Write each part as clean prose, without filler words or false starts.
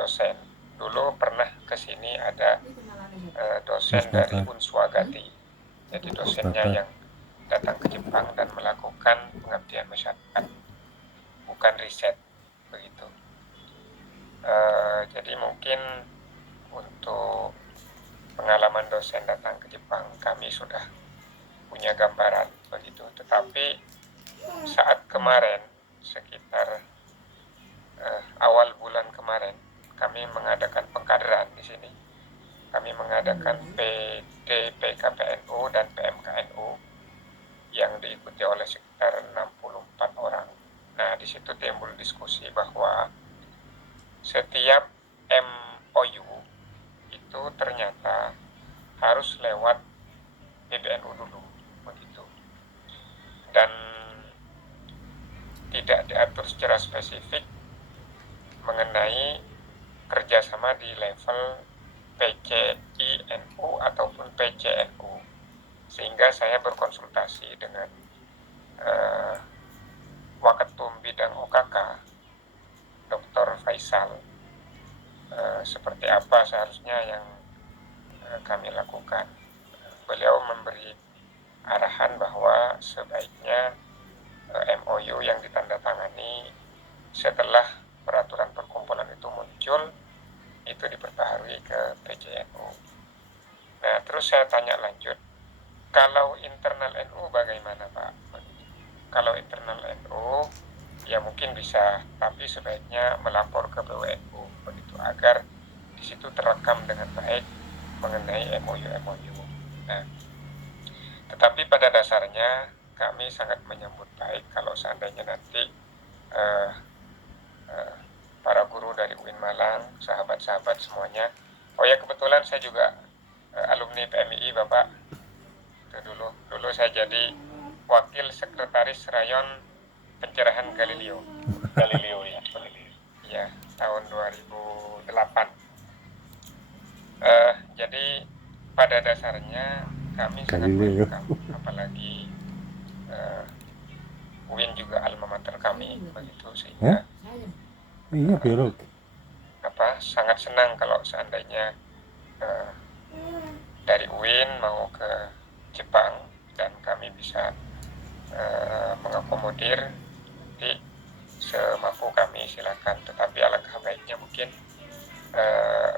dosen. Dulu pernah ke sini ada dosen dari Unswagati. Jadi dosennya yang datang ke Jepang dan melakukan pengabdian masyarakat, bukan riset begitu. Jadi mungkin untuk pengalaman dosen datang ke Jepang kami sudah punya gambaran begitu. Tetapi saat kemarin sekitar awal bulan kemarin kami mengadakan pengkaderan di sini. Kami mengadakan PD PKPNU dan PMKNU yang diikuti oleh sekitar 64 orang. Nah, di situ timbul diskusi bahwa setiap MOU itu ternyata harus lewat PBNU dulu begitu. Dan tidak diatur secara spesifik mengenai kerjasama di level PCINU ataupun PCNU, sehingga saya berkonsultasi dengan Waketum Bidang OKK Dr. Faisal seperti apa seharusnya yang kami lakukan. Beliau memberi arahan bahwa sebaiknya MOU yang ditandatangani setelah peraturan perkumpulan itu muncul itu diperbaharui ke PCNU. Nah, terus saya tanya lanjut, kalau internal NU bagaimana Pak? Kalau internal NU ya mungkin bisa, tapi sebaiknya melapor ke BWNU begitu agar di situ terekam dengan baik mengenai MOU. Nah, tetapi pada dasarnya kami sangat menyambut baik kalau seandainya nanti para guru dari UIN Malang, sahabat-sahabat semuanya. Oh ya, kebetulan saya juga alumni PMII Bapak. Itu dulu saya jadi wakil sekretaris rayon pencerahan Galileo. Ya, tahun 2008. Jadi pada dasarnya kami sangat welcome, apalagi UIN juga alma mater kami begitu, sehingga sangat senang kalau seandainya dari UIN mau ke Jepang dan kami bisa mengakomodir di semampu kami, silakan. Tetapi alangkah baiknya mungkin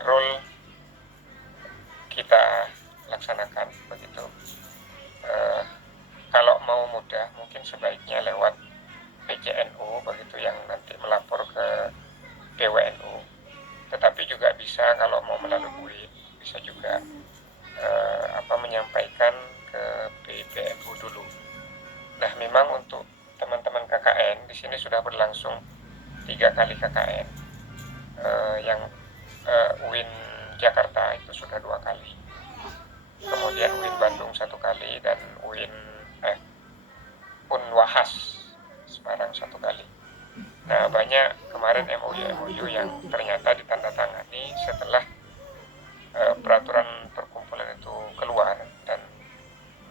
role kita laksanakan begitu. Kalau mau mudah mungkin sebaiknya lewat PCNU begitu yang nanti melapor ke PWNU. Tetapi juga bisa kalau mau melalui UIN bisa juga menyampaikan ke PBNU dulu. Nah, memang untuk teman-teman KKN di sini sudah berlangsung 3 kali KKN. Yang UIN Jakarta itu sudah 2 kali. Kemudian UIN Bandung 1 kali dan UIN Unwahas Semarang 1 kali. Nah, banyak kemarin MOU yang ternyata ditandatangani setelah peraturan perkumpulan itu keluar, dan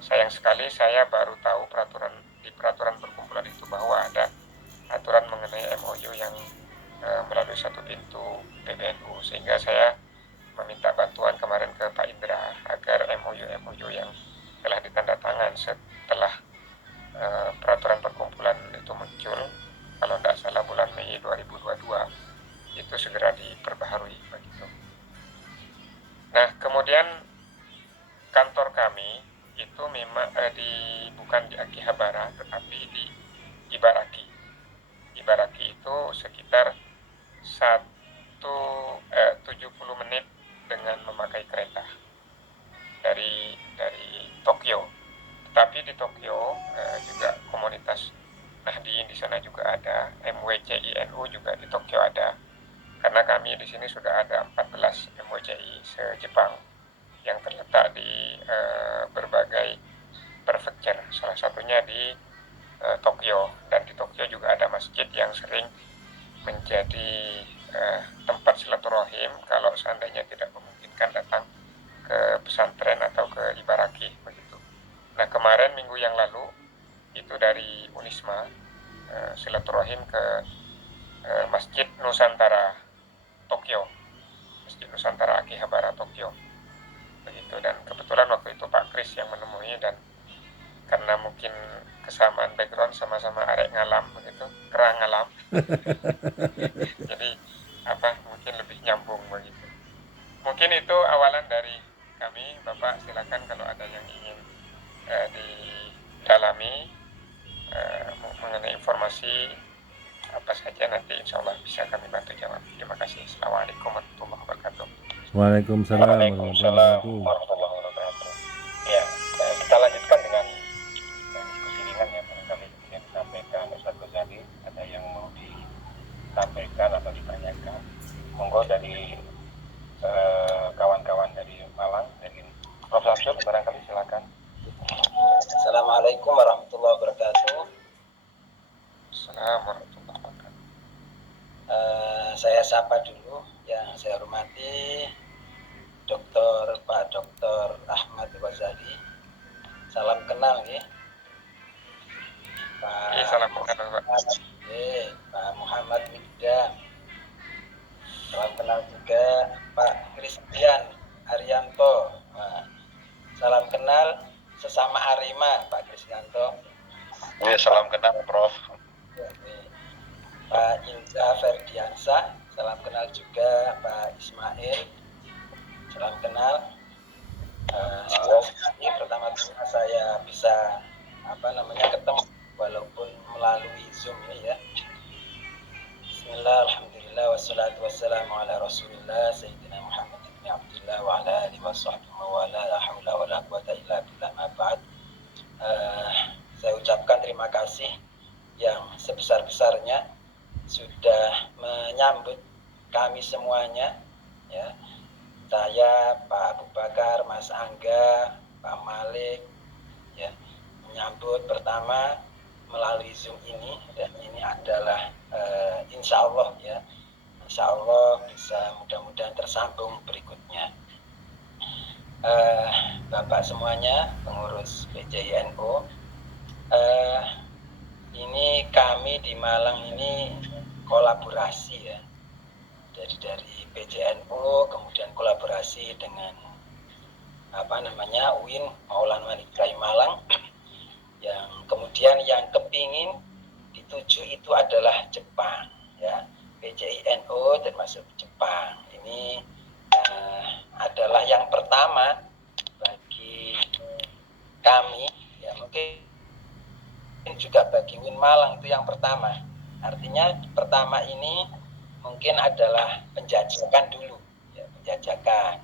sayang sekali saya baru tahu di peraturan perkumpulan itu bahwa ada aturan mengenai MOU yang melalui satu pintu PBNU, sehingga saya meminta bantuan kemarin ke Pak Indra agar MOU yang telah ditandatangan setelah peraturan perkumpulan itu muncul, kalau tidak salah bulan Mei 2022, itu segera diperbaharui begitu. Nah, kemudian kantor kami itu memang bukan di Akihabara tetapi di Ibaraki. Ibaraki itu sekitar 70 menit dengan memakai kereta dari Tokyo. Tetapi di Tokyo juga komunitas Nahdien di sana juga ada, MWCINU juga di Tokyo ada. Karena kami di sini sudah ada 14 MWCI se-Jepang yang terletak di berbagai prefecture, salah satunya di Tokyo. Dan di Tokyo juga ada masjid yang sering menjadi tempat silaturahim kalau seandainya tidak memungkinkan datang ke pesantren atau ke Ibaraki begitu. Nah, kemarin minggu yang lalu itu dari Unisma silaturahim ke Masjid Nusantara Tokyo. sama-sama arek ngalam begitu, kerang ngalam. Jadi mungkin lebih nyambung begitu. Mungkin itu awalan dari kami. Bapak silakan kalau ada yang ingin didalami mengenai informasi apa saja, nanti insya Allah bisa kami bantu jawab. Terima kasih. Assalamualaikum warahmatullahi wabarakatuh. Waalaikumsalam warahmatullahi wabarakatuh. Ya, kita lanjutkan dengan diskusi ringan ya, barangkali yang disampaikan Ustaz Ghazali. Ada yang mau disampaikan atau ditanyakan? Monggo dari kawan-kawan dari Malang, dari Prof. Samsul, barangkali silakan. Assalamualaikum warahmatullahi wabarakatuh. Assalamualaikum warahmatullahi wabarakatuh. Saya sapa dulu yang saya hormati Pak Dr. Ahmad Ghazali. Salam kenal ya. Salam kenal Pak. Pak Muhammad Mikdam. Salam kenal juga Pak Christian Arianto. Salam kenal sesama Arema Pak Krisyanto. Ya, salam kenal Prof. Pak Indra Ferdiansa, salam kenal juga. Pak Ismail, salam kenal. Pertama-tama saya bisa ketemu walaupun melalui Zoom ini ya. Bismillah, alhamdulillah, wassalatu wassalamu ala rasulillah Sayyidina Muhammad ibn Abdullah wa ala alihi wa sahbihi wa ala la hawla wa la quwata illa billah ma ba'd. Saya ucapkan terima kasih yang sebesar-besarnya sudah menyambut kami semuanya ya. Saya, Pak Abu Bakar, Mas Angga, Pak Malik ya, menyambut pertama melalui Zoom ini, dan ini adalah insya Allah ya, insya Allah bisa mudah-mudahan tersambung berikutnya. Bapak semuanya, pengurus PJINO, ini kami di Malang ini kolaborasi ya, dari PJNU kemudian kolaborasi dengan UIN Maulana Ibrahim Malang, yang kemudian yang kepingin dituju itu adalah Jepang ya. PJINO termasuk Jepang ini adalah yang pertama bagi kami ya, mungkin juga bagi UIN Malang itu yang pertama. Artinya pertama ini mungkin adalah penjajakan dulu ya, penjajakan.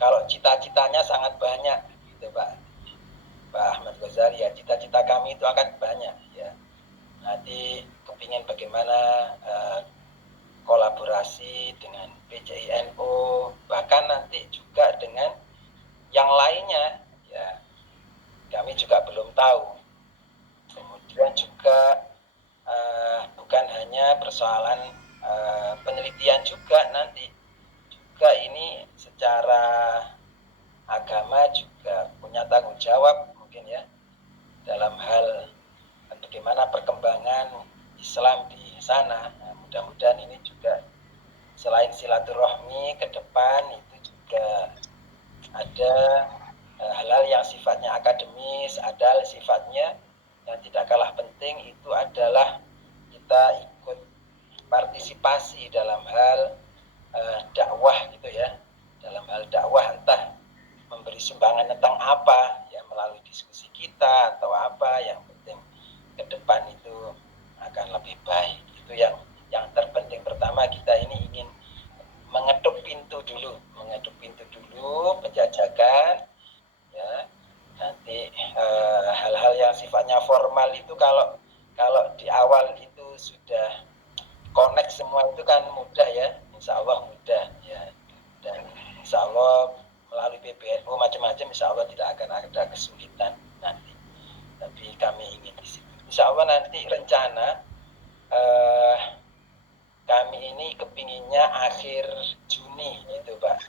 Kalau cita-citanya sangat banyak gitu Pak Ahmad Ghazali ya, cita-cita kami itu akan banyak ya. Nanti kepingin bagaimana kolaborasi dengan PJINO, bahkan nanti juga dengan yang lainnya ya, kami juga belum tahu. Kemudian juga bukan hanya persoalan penelitian juga, nanti juga ini secara agama juga punya tanggung jawab mungkin ya, dalam hal bagaimana perkembangan Islam di sana. Nah, mudah-mudahan ini juga selain silaturahmi ke depan itu juga ada hal-hal yang sifatnya akademis, ada sifatnya yang tidak kalah penting, itu adalah kita ikut partisipasi dalam hal dakwah gitu ya, dalam hal dakwah, entah memberi sumbangan tentang apa ya, melalui diskusi kita atau apa, yang penting ke depan itu akan lebih baik. Itu yang terpenting. Pertama kita ini ingin mengetuk pintu dulu penjajakan ya. Nanti hal-hal yang sifatnya formal itu kalau di awal itu sudah connect semua itu kan mudah ya, insya Allah mudah ya, dan insya Allah melalui PBNU macam-macam insya Allah tidak akan ada kesulitan nanti. Tapi kami ingin di situ. Insya Allah nanti rencana kami ini kepinginnya akhir Juni itu Pak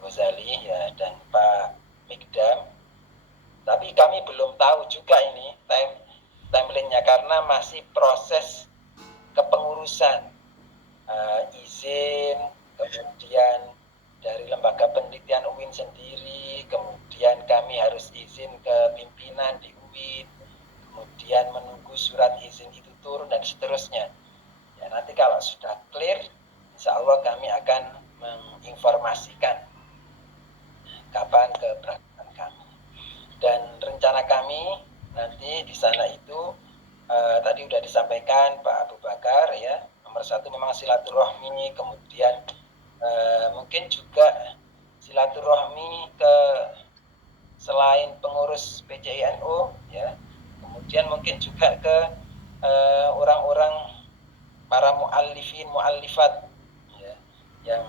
Ghazali ya, dan Pak Mikdam. Tapi kami belum tahu juga ini timeline-nya karena masih proses kepengurusan izin, kemudian dari lembaga penelitian UIN sendiri, kemudian kami harus izin ke pimpinan di UIN, kemudian menunggu surat izin itu turun dan seterusnya. Ya, nanti kalau sudah clear, insya Allah kami akan menginformasikan kapan keberangkatan kami. Dan rencana kami nanti di sana itu tadi sudah disampaikan Pak Abu Bakar ya, nomor satu memang silaturahmi, kemudian mungkin juga silaturahmi ke selain pengurus PCINU ya, kemudian mungkin juga ke orang-orang para muallifin muallifat ya, yang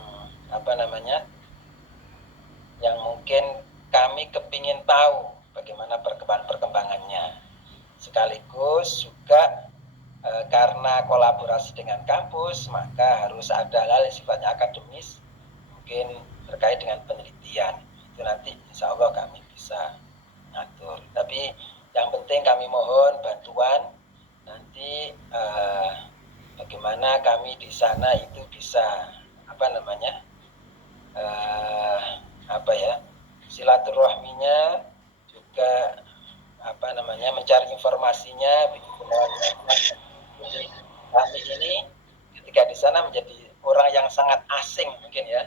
yang mungkin kami kepingin tahu bagaimana perkembangannya, sekaligus juga karena kolaborasi dengan kampus maka harus ada hal yang sifatnya akademis, mungkin terkait dengan penelitian, itu nanti insya Allah kami bisa ngatur. Tapi yang penting kami mohon bantuan nanti bagaimana kami di sana itu bisa silaturahminya juga mencari informasinya begitu. Kami ini ketika di sana menjadi orang yang sangat asing mungkin ya,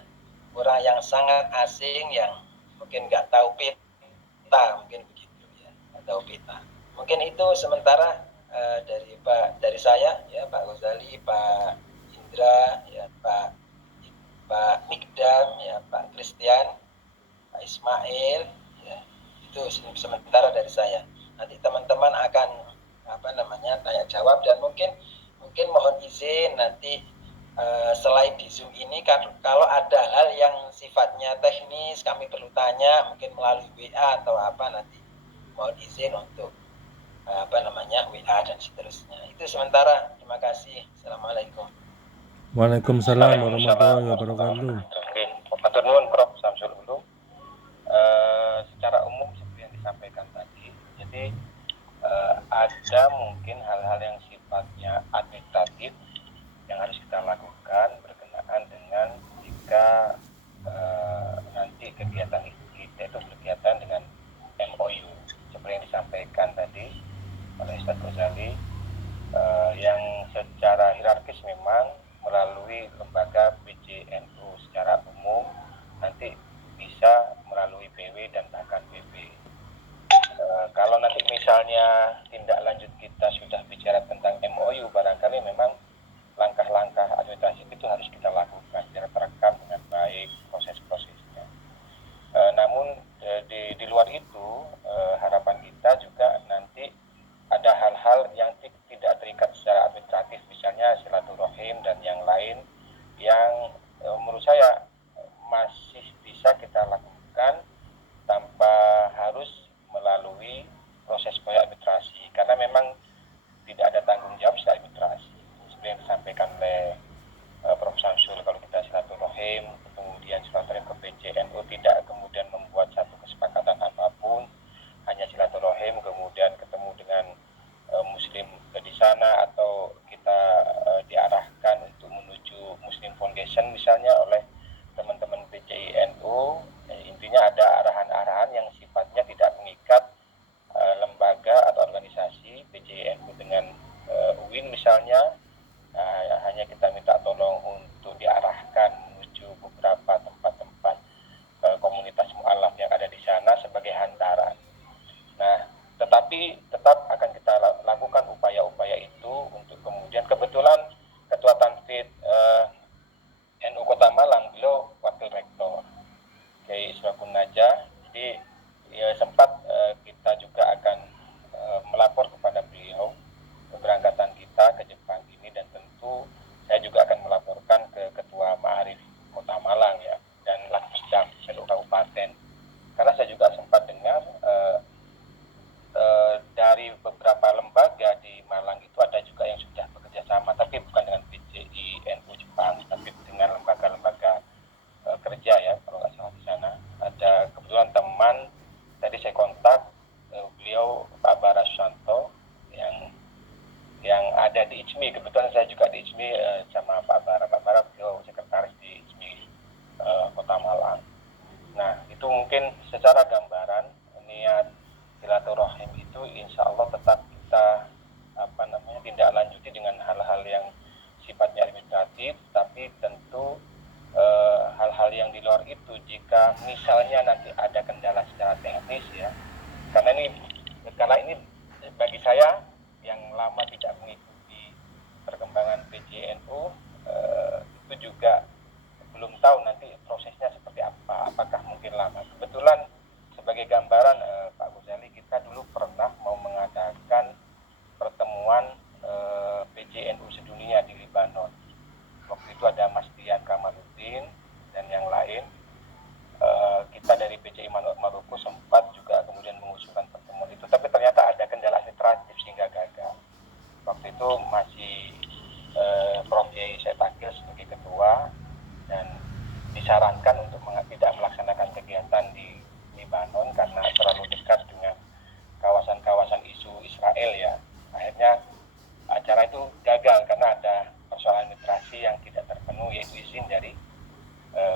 orang yang sangat asing yang mungkin nggak tahu peta, mungkin begitu ya, nggak tahu peta. Mungkin itu sementara dari saya ya, Pak Ghazali, Pak Indra, ya Pak Mikdam, ya Pak Christian, Pak Ismail, ya itu sementara dari saya. Nanti teman-teman akan tanya jawab, dan mungkin mohon izin nanti selain di Zoom ini kalau ada hal yang sifatnya teknis kami perlu tanya mungkin melalui WA atau nanti mohon izin untuk WA dan seterusnya. Itu sementara. Terima kasih. Assalamualaikum. Waalaikumsalam warahmatullahi wabarakatuh. Oke, matur nuwun Prof Samsul Ulum. Secara umum seperti yang disampaikan tadi, jadi ada mungkin hal-hal yang sifatnya administratif yang harus kita lakukan berkenaan dengan jika nanti kegiatan kita itu berkaitan dengan MOU seperti yang disampaikan tadi oleh Ustadz Ghazali, yang secara hierarkis memang melalui lembaga PCNU secara umum, nanti bisa melalui PW dan bahkan PP. Kalau nanti misalnya tindak lanjut kita sudah bicara tentang MOU, barangkali memang langkah-langkah administrasi itu harus kita lakukan secara terekam dengan baik proses-prosesnya. Namun di luar itu harapan kita juga nanti ada hal-hal yang tidak terikat secara administratif, misalnya silaturahim dan yang lain yang menurut saya masih bisa kita lakukan tanpa harus melalui proses administrasi, karena memang tidak ada tanggung jawab secara administrasi seperti yang disampaikan oleh tentu hal-hal yang di luar itu, jika misalnya nanti ada kendala secara teknis ya, karena ini bagi saya yang lama tidak mengikuti perkembangan PJNU, itu juga belum tahu nanti prosesnya seperti apa, apakah mungkin lama. Kebetulan sebagai gambaran Pak Ghazali, kita dulu pernah mau mengadakan pertemuan PJNU sedunia di Libanon. Waktu itu ada Mas Dian Kamaluddin dan yang lain. Kita dari PCI Maroko sempat juga kemudian mengusulkan pertemuan itu, tapi ternyata ada kendala administratif sehingga gagal. Waktu itu masih Prof. Yai Setakil sebagai ketua, dan disarankan untuk tidak melaksanakan kegiatan di Libanon karena terlalu dekat dengan kawasan-kawasan isu Israel ya. Akhirnya acara itu gagal karena ada persoalan administrasi yang tidak terpenuhi, yaitu izin dari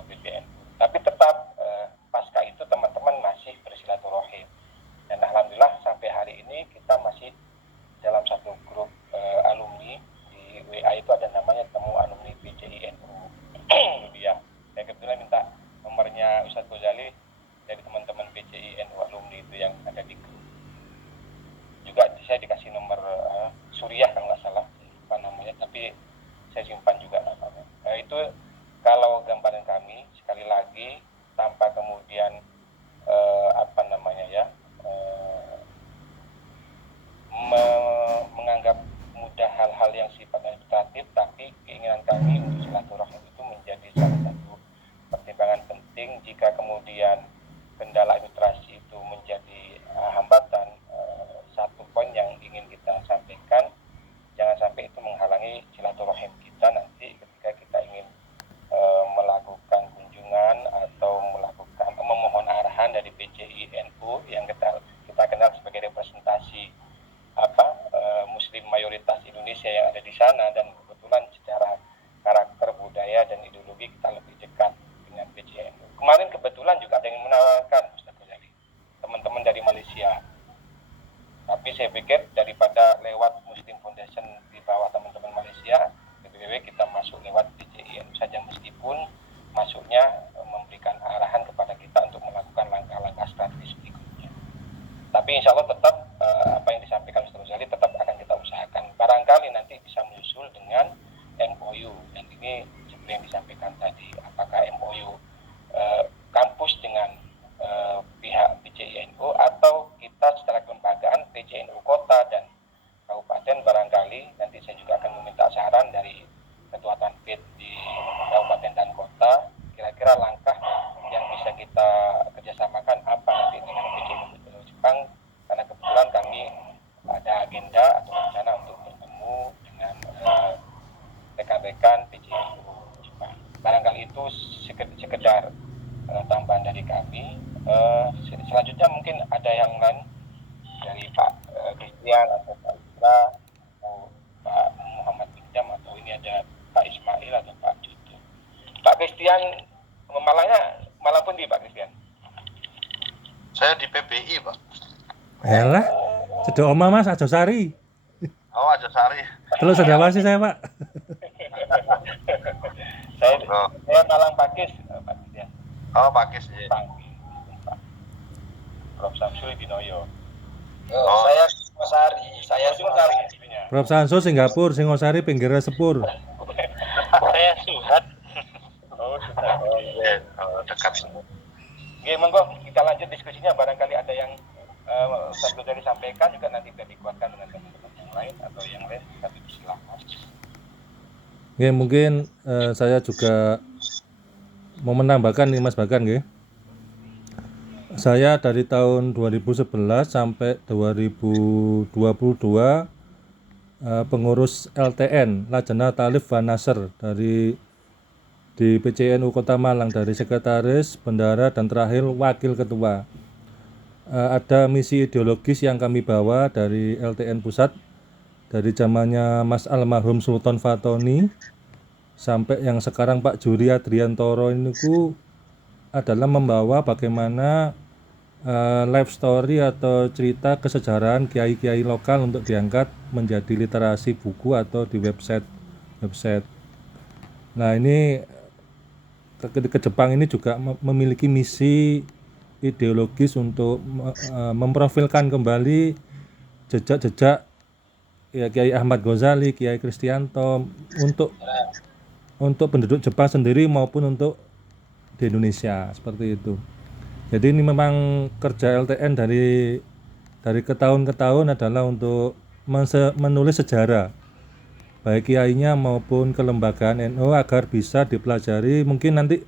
PBNU. Tapi tetap pasca itu teman-teman masih bersilaturahim, dan alhamdulillah sampai hari ini kita masih dalam satu grup alumni di WA, itu ada namanya Temu Alumni PJINU. Ya, saya kebetulan minta nomornya Ustadz Ghazali dari teman-teman PJINU alumni itu yang ada di grup. Juga saya dikasih nomor Suriah kalau nggak salah, apa namanya, tapi saya simpan juga namanya. Itu kalau gambaran kami, sekali lagi tanpa kemudian menganggap mudah hal-hal yang sifatnya administratif, tapi keinginan kami untuk silaturahim itu menjadi salah satu pertimbangan penting. Jika kemudian kendala administrasi itu menjadi hambatan, satu poin yang ingin kita sampaikan, jangan sampai itu menghalangi silaturahim kita nanti ketika kita ingin melakukan kunjungan atau memohon arahan dari PJINU yang kita kenal sebagai representasi Muslim mayoritas Indonesia yang ada di sana, dan kebetulan secara karakter budaya dan ideologi kita lebih dekat dengan PJINU. Kemarin kebetulan juga ada yang menawarkan, Ustaz Ghazali, teman-teman dari Malaysia. Tapi saya pikir daripada lewat Muslim Foundation di bawah teman-teman Malaysia, PBW, kita masuk lewat PJINU saja, meskipun masuknya memberikan arahan kepada kita untuk melakukan langkah-langkah strategis berikutnya. Tapi insya Allah tetap apa yang disampaikan Ustaz Ghazali tetap akan kita usahakan. Barangkali nanti bisa menyusul dengan MOU, dan ini seperti yang disampaikan tadi, apakah MOU kampus dengan pihak PJINU atau kita secara kelembagaan PJINU kota dan kabupaten. Barangkali nanti saya juga akan meminta saran dari ketua tanfid di kabupaten dan kota, kira-kira langkah yang bisa kita kerjasamakan apa nanti dengan PJINU Jepang, karena kebetulan kami ada agenda atau rencana untuk bertemu dengan rekan-rekan PJINU Jepang. Barangkali itu sekedar tambahan dari kami. Selanjutnya mungkin ada yang lain dari Pak Christian atau Pak Isra atau Pak Muhammad Bidjam, atau ini ada Pak Ismail atau Pak Juto. Pak Christian, Malang pun di Pak Christian? Saya di PBI, Pak. Elah, cedok oma Mas Ajosari. Oh, Ajosari. Terus ada wasi saya, Pak. Saya Malang Pakis, Pak Christian. Oh, Pakis ya. Prof. Samsul Dinoyo. Oh. Saya Singosari. Prof Sanso Singapura, Singosari pinggir sepur. Saya Suhat. Oh, Suhat. Dekat semua. Oke, monggo kita lanjut diskusinya. Barangkali ada yang Ustaz Ghazali sampaikan juga nanti bisa dikuatkan dengan teman-teman yang lain atau yang lain, tapi silakan. Oke, mungkin saya juga mau menambahkan nih Mas Bagan nggih. Saya dari tahun 2011 sampai 2022 pengurus LTN, Lajnah Talif wa Nasr di PJNU Kota Malang, dari sekretaris, bendahara, dan terakhir wakil ketua. Ada misi ideologis yang kami bawa dari LTN Pusat dari zamannya Mas almarhum Sultan Fatoni sampai yang sekarang Pak Juri Adriantoro ini adalah membawa bagaimana life story atau cerita kesejarahan kiai-kiai lokal untuk diangkat menjadi literasi buku atau di website. Nah, ini ke Jepang ini juga memiliki misi ideologis untuk memprofilkan kembali jejak-jejak ya Kiai Ahmad Ghazali, Kiai Kristianto untuk penduduk Jepang sendiri maupun untuk di Indonesia seperti itu. Jadi ini memang kerja LTN dari ke tahun ke tahun adalah untuk menulis sejarah baik kiainya maupun kelembagaan NU agar bisa dipelajari mungkin nanti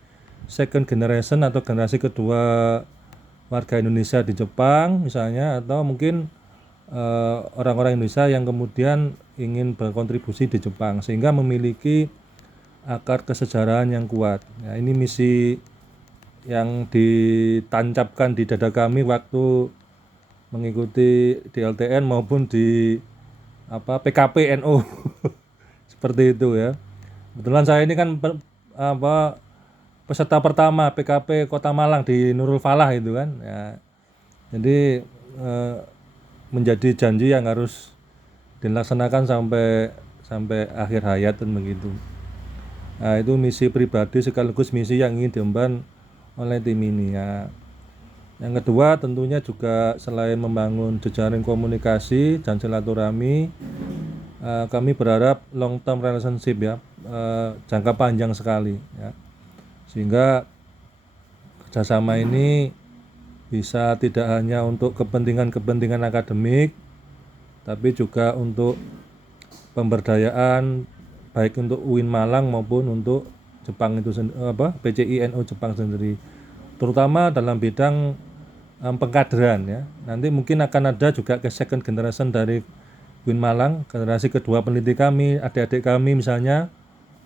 second generation atau generasi kedua warga Indonesia di Jepang misalnya, atau mungkin orang-orang Indonesia yang kemudian ingin berkontribusi di Jepang sehingga memiliki akar kesejarahan yang kuat. Nah, ini misi yang ditancapkan di dada kami waktu mengikuti di LTN maupun di PKP NU seperti itu ya. Kebetulan saya ini kan peserta pertama PKP Kota Malang di Nurul Falah itu kan ya. Jadi menjadi janji yang harus dilaksanakan sampai akhir hayat dan begitu. Nah, itu misi pribadi sekaligus misi yang ingin diemban oleh tim ini ya. Yang kedua tentunya juga selain membangun jejaring komunikasi dan silaturahmi, kami berharap long term relationship ya, jangka panjang sekali ya, sehingga kerjasama ini bisa tidak hanya untuk kepentingan akademik, tapi juga untuk pemberdayaan baik untuk UIN Malang maupun untuk Jepang itu PCI NU Jepang sendiri, terutama dalam bidang pengkaderan ya. Nanti mungkin akan ada juga ke second generation dari UIN Malang, generasi kedua peneliti kami, adik-adik kami misalnya,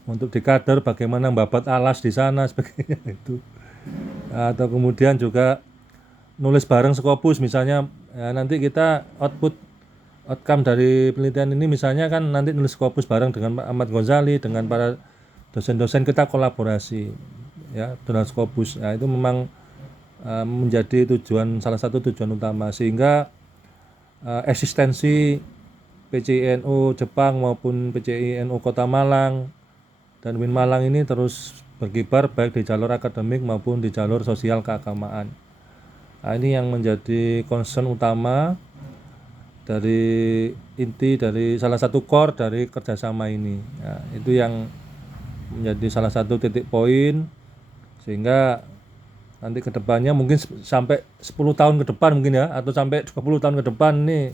untuk dikader bagaimana membabat alas di sana sebagainya itu. Atau kemudian juga nulis bareng Scopus misalnya ya, nanti kita outcome dari penelitian ini misalnya kan nanti nulis Scopus bareng dengan Pak Ahmad Ghazali, dengan para dosen-dosen kita kolaborasi ya dengan Scopus. Ya, itu memang menjadi salah satu tujuan utama sehingga eksistensi PCI NU Jepang maupun PCI NU Kota Malang dan UIN Malang ini terus berkibar baik di jalur akademik maupun di jalur sosial keagamaan. Nah, ini yang menjadi concern utama dari salah satu core dari kerjasama ini ya, itu yang menjadi salah satu titik poin sehingga nanti kedepannya mungkin sampai 10 tahun ke depan mungkin ya, atau sampai 20 tahun ke depan ini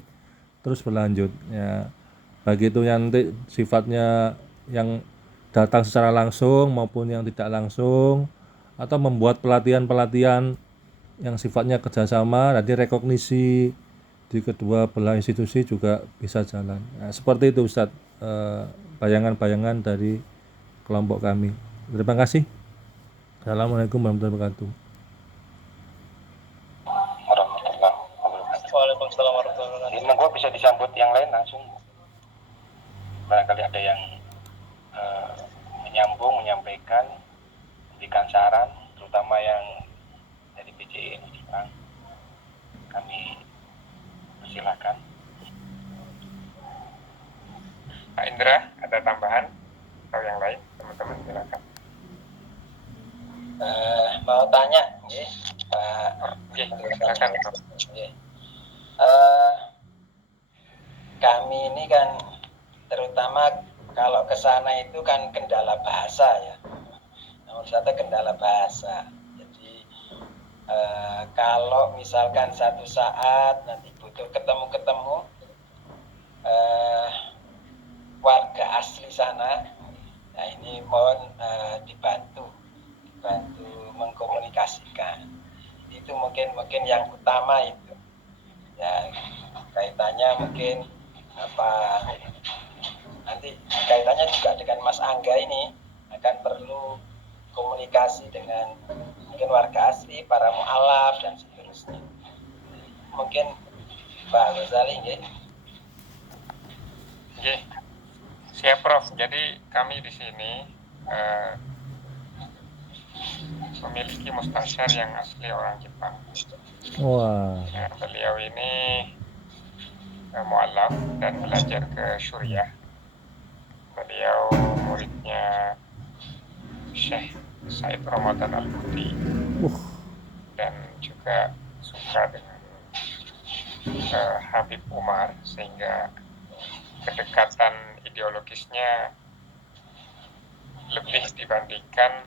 terus berlanjut ya, bagi itu yang nanti sifatnya yang datang secara langsung maupun yang tidak langsung, atau membuat pelatihan-pelatihan yang sifatnya kerjasama, nanti rekognisi di kedua belah institusi juga bisa jalan. Nah, seperti itu Ustadz, bayangan-bayangan dari kelompok kami. Terima kasih. Assalamualaikum warahmatullahi wabarakatuh. Waalaikumsalam warahmatullahi wabarakatuh. Ini gue bisa disambut yang lain langsung. Barangkali ada yang menyampaikan, memberikan saran, terutama yang dari PCI Jepang. Kami persilakan. Pak Indra, ada tambahan atau yang lain? Teman-teman silakan. Mau tanya, ya, Pak. Silakan. Kami ini kan terutama kalau ke sana itu kan kendala bahasa ya. Nomor satu kendala bahasa. Jadi kalau misalkan satu saat nanti butuh ketemu warga asli sana, nah ini mohon dibantu mengkomunikasikan. Itu mungkin yang utama itu. Ya, kaitannya mungkin nanti kaitannya juga dengan Mas Angga ini akan perlu komunikasi dengan mungkin warga asli, para mu'alaf dan seterusnya. Mungkin Pak Ghazali ya. Oke. Siap Prof. Jadi kami di sini memiliki mustasyar yang asli orang Jepang. Wah. Nah, beliau ini mu'alaf dan belajar ke Suriah. Beliau muridnya Syekh Said Ramadan Al-Buti Uh, dan juga suka dengan Habib Umar, sehingga kedekatan ideologisnya lebih dibandingkan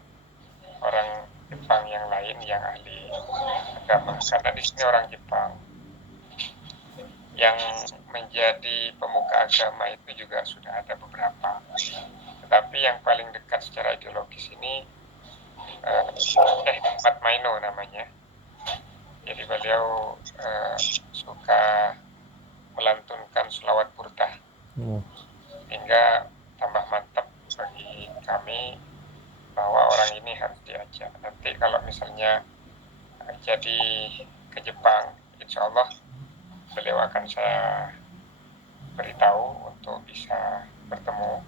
orang Jepang yang lain yang ahli agama, karena di sini orang Jepang yang menjadi pemuka agama itu juga sudah ada beberapa, tetapi yang paling dekat secara ideologis ini Ahmad Maino namanya. Jadi beliau suka melantunkan selawat burdah, oh, hingga tambah mantap bagi kami bahwa orang ini harus diajak. Nanti kalau misalnya jadi ke Jepang, insya Allah beliau akan saya beritahu untuk bisa bertemu.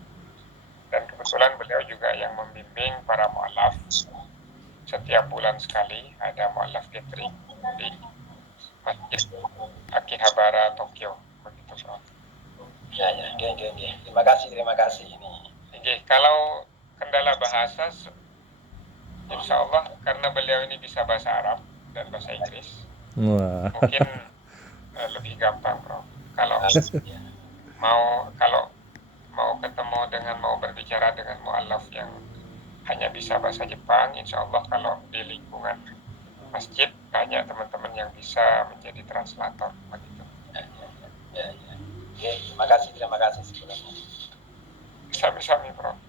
Dan kebetulan beliau juga yang membimbing para mu'alaf. Setiap bulan sekali ada mu'alaf gathering di Masjid Akihabara, Tokyo. Begitu, Prof. Ya, oke. Terima kasih ini. Oke, kalau kendala bahasa, insya Allah karena beliau ini bisa bahasa Arab dan bahasa Inggris, wah, mungkin lebih gampang, Prof. Kalau Ya. mau ketemu mau berbicara dengan mu'alaf yang hanya bisa bahasa Jepang, insya Allah kalau di lingkungan masjid banyak teman-teman yang bisa menjadi translator begitu. Ya. Oke, terima kasih sebelumnya. Sami-sami, Prof.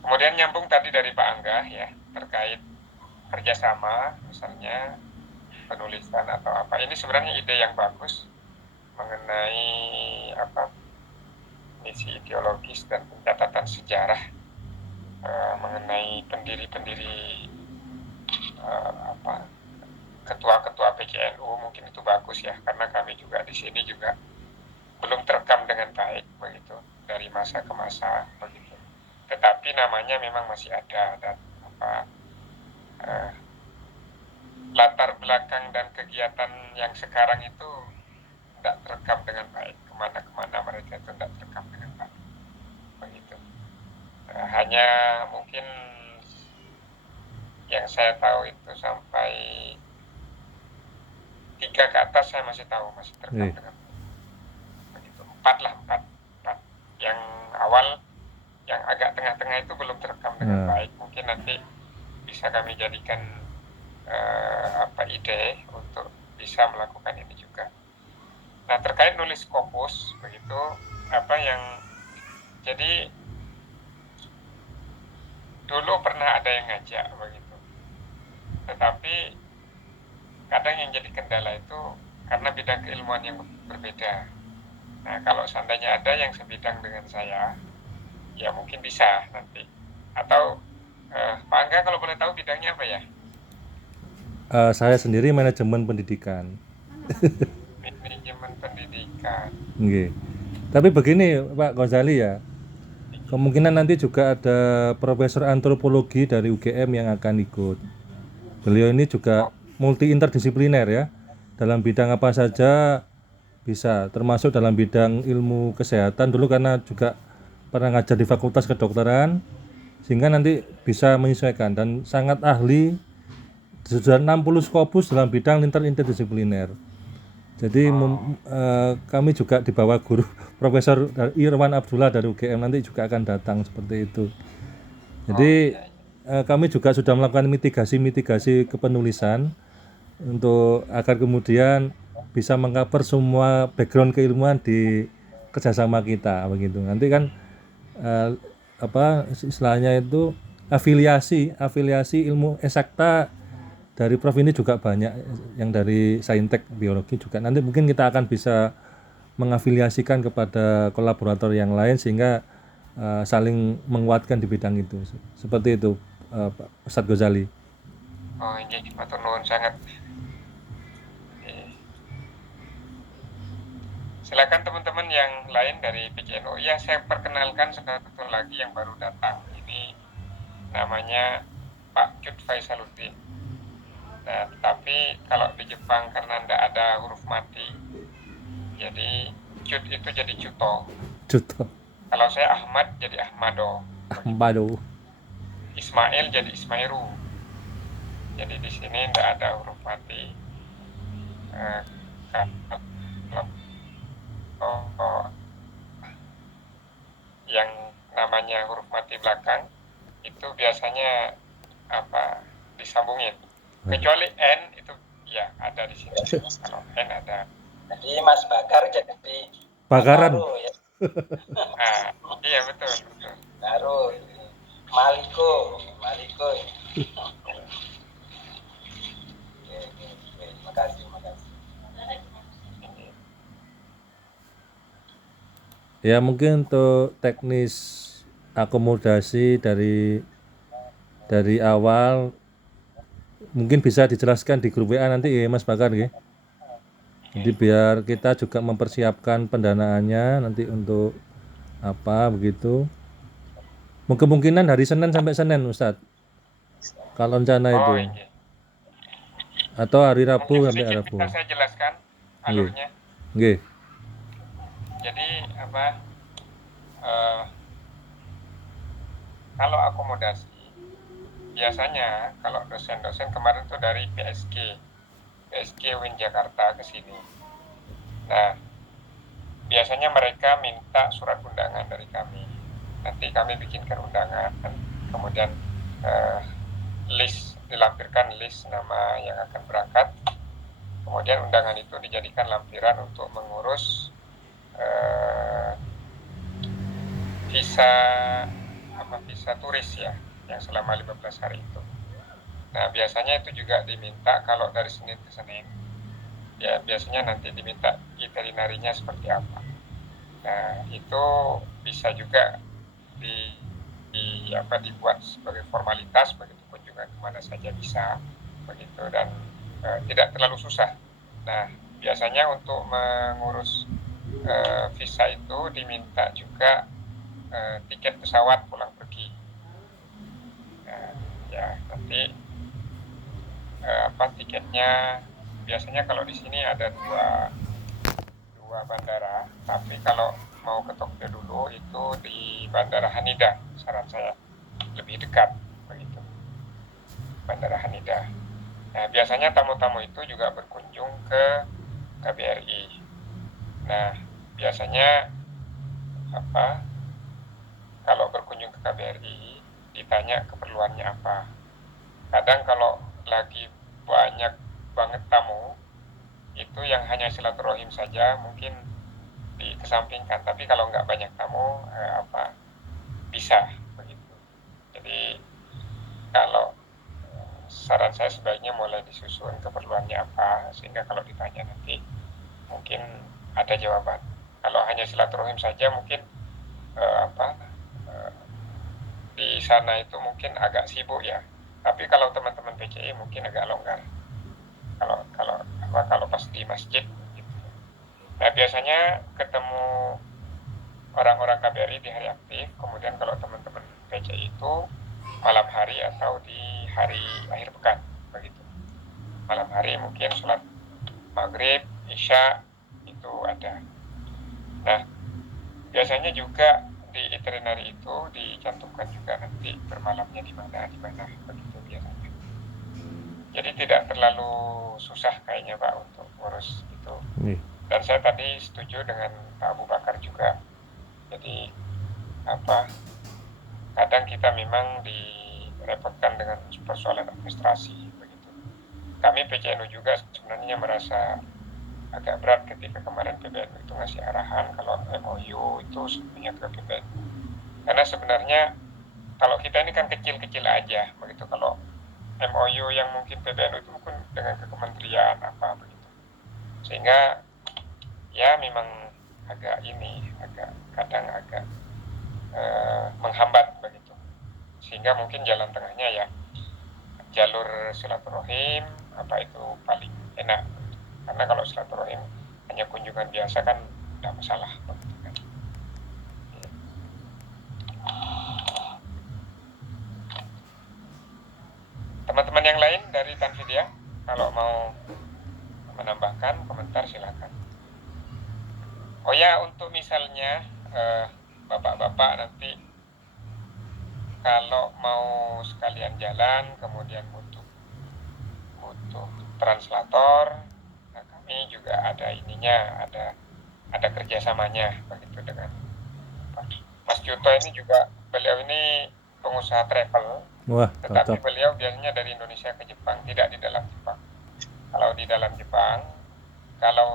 Kemudian nyambung tadi dari Pak Angga ya, terkait kerjasama misalnya penulisan atau apa. Ini sebenarnya ide yang bagus mengenai misi ideologis dan pencatatan sejarah mengenai pendiri-pendiri ketua-ketua PCNU. Mungkin itu bagus ya, karena kami juga di sini juga belum terekam dengan baik begitu dari masa ke masa begitu. Tetapi namanya memang masih ada, dan latar belakang dan kegiatan yang sekarang itu tidak terekam dengan baik, kemana-kemana mereka itu tidak terekam dengan baik begitu. Hanya mungkin yang saya tahu itu sampai 3 ke atas saya masih tahu, masih terekam dengan begitu. 4 yang awal, yang agak tengah-tengah itu belum terekam dengan baik. Mungkin nanti bisa kami jadikan ide untuk bisa melakukan ini juga. Nah, terkait nulis Scopus begitu, jadi dulu pernah ada yang ngajak begitu, tetapi kadang yang jadi kendala itu karena bidang keilmuan yang berbeda. Nah, kalau seandainya ada yang sebidang dengan saya, ya mungkin bisa nanti. Atau Pak Angga kalau boleh tahu bidangnya apa ya? saya sendiri manajemen pendidikan. Manajemen pendidikan. Nggih. Tapi begini Pak Ghazali ya, kemungkinan nanti juga ada profesor antropologi dari UGM yang akan ikut. Beliau ini juga multi interdisipliner ya, dalam bidang apa saja bisa, termasuk dalam bidang ilmu kesehatan dulu karena juga pernah ngajar di Fakultas Kedokteran, sehingga nanti bisa menyesuaikan dan sangat ahli, sudah 60 Scopus dalam bidang interdisipliner. Jadi kami juga di bawah guru Profesor Irwan Abdullah dari UGM nanti juga akan datang seperti itu. Jadi kami juga sudah melakukan mitigasi kepenulisan untuk agar kemudian bisa mengcover semua background keilmuan di kerjasama kita begitu. Nanti kan istilahnya itu afiliasi ilmu eksakta dari Prof ini juga banyak, yang dari Saintek biologi juga. Nanti mungkin kita akan bisa mengafiliasikan kepada kolaborator yang lain sehingga saling menguatkan di bidang itu. Seperti itu Pak Ustadz Ghazali. Oh, ini matur nuwun sangat. Silakan teman-teman yang lain dari PCNU. Ya, saya perkenalkan satu lagi yang baru datang. Ini namanya Pak Cut Faisaluddin. Nah, tapi kalau di Jepang karena tidak ada huruf mati, jadi Cut itu jadi Cuto. Cuto. Kalau saya Ahmad jadi Ahmado. Ahmado. Ismail jadi Ismairu. Jadi di sini tidak ada huruf mati. Kalau yang namanya huruf mati belakang itu biasanya disambungin. Kecuali N itu ya ada di sini. Kalau N ada. Jadi Mas Bakar jadi Bakaran. Baru ya. Iya betul. Baru Maliko. Oke. Makasih. Ya mungkin untuk teknis akomodasi dari awal mungkin bisa dijelaskan di grup WA nanti ya Mas Bakar ya. Jadi biar kita juga mempersiapkan pendanaannya nanti untuk apa begitu. Kemungkinan hari Senin sampai Senin Ustadz. Kalau rencana itu. Iya. Atau hari Rabu Mungkin sampai sedikit Rabu. bisa saya jelaskan alurnya. Nggih. Jadi kalau akomodasi biasanya kalau dosen-dosen kemarin tuh dari PSG Win Jakarta ke sini. Nah, biasanya mereka minta surat undangan dari kami. Nanti kami bikinkan undangan, kemudian dilampirkan list nama yang akan berangkat. Kemudian undangan itu dijadikan lampiran untuk mengurus visa turis ya, yang selama 15 hari itu. Nah, biasanya itu juga diminta kalau dari Senin ke Senin. Ya, biasanya nanti diminta itinerarinya seperti apa. Nah, itu bisa juga dibuat sebagai formalitas begitu kunjungan kemana saja bisa begitu, dan tidak terlalu susah. Nah, biasanya untuk mengurus visa itu diminta juga tiket pesawat pulang pergi. Ya nanti tiketnya biasanya kalau di sini ada dua bandara, tapi kalau mau ke Tokyo dulu itu di Bandara Haneda, saran saya lebih dekat begitu, Bandara Haneda. Nah, biasanya tamu-tamu itu juga berkunjung ke KBRI. Nah, biasanya kalau berkunjung ke KBRI ditanya keperluannya apa. Kadang kalau lagi banyak banget tamu, itu yang hanya silaturahim saja mungkin dikesampingkan. Tapi kalau nggak banyak tamu, bisa begitu. Jadi kalau saran saya sebaiknya mulai disusun keperluannya apa, sehingga kalau ditanya nanti mungkin ada jawaban. Kalau hanya silaturahim saja mungkin di sana itu mungkin agak sibuk ya. Tapi kalau teman-teman PCI mungkin agak longgar. Kalau pas di masjid gitu. Nah, biasanya ketemu orang-orang KBRI di hari aktif, kemudian kalau teman-teman PCI itu malam hari atau di hari akhir pekan begitu. Malam hari mungkin sholat maghrib, isya itu ada. Nah, biasanya juga di itinerary itu dicantumkan juga nanti bermalamnya di mana begitu biasanya. Jadi tidak terlalu susah kayaknya Pak untuk ngurus itu. Dan saya tadi setuju dengan Pak Abu Bakar juga. Jadi kadang kita memang direpotkan dengan persoalan administrasi begitu. Kami PCNU juga sebenarnya merasa agak berat ketika kemarin PBNU itu ngasih arahan kalau MOU itu sebenarnya ke PBNU. Karena sebenarnya kalau kita ini kan kecil-kecil aja begitu. Kalau MOU yang mungkin PBNU itu mungkin dengan kementerian begitu. Sehingga ya memang kadang agak menghambat begitu. Sehingga mungkin jalan tengahnya ya jalur silaturahim itu paling enak. Karena kalau silaturahim hanya kunjungan biasa kan tidak masalah begitu kan. Teman-teman yang lain dari Tanfidia kalau mau menambahkan komentar silakan. Oh ya, untuk misalnya bapak-bapak nanti kalau mau sekalian jalan kemudian butuh translator, nah kami juga ada ininya, ada kerjasamanya begitu dengan Mas Juto ini juga, beliau ini pengusaha travel, Wah, tetapi cocok. beliau biasanya dari Indonesia ke Jepang, tidak di dalam Jepang. Kalau di dalam Jepang, kalau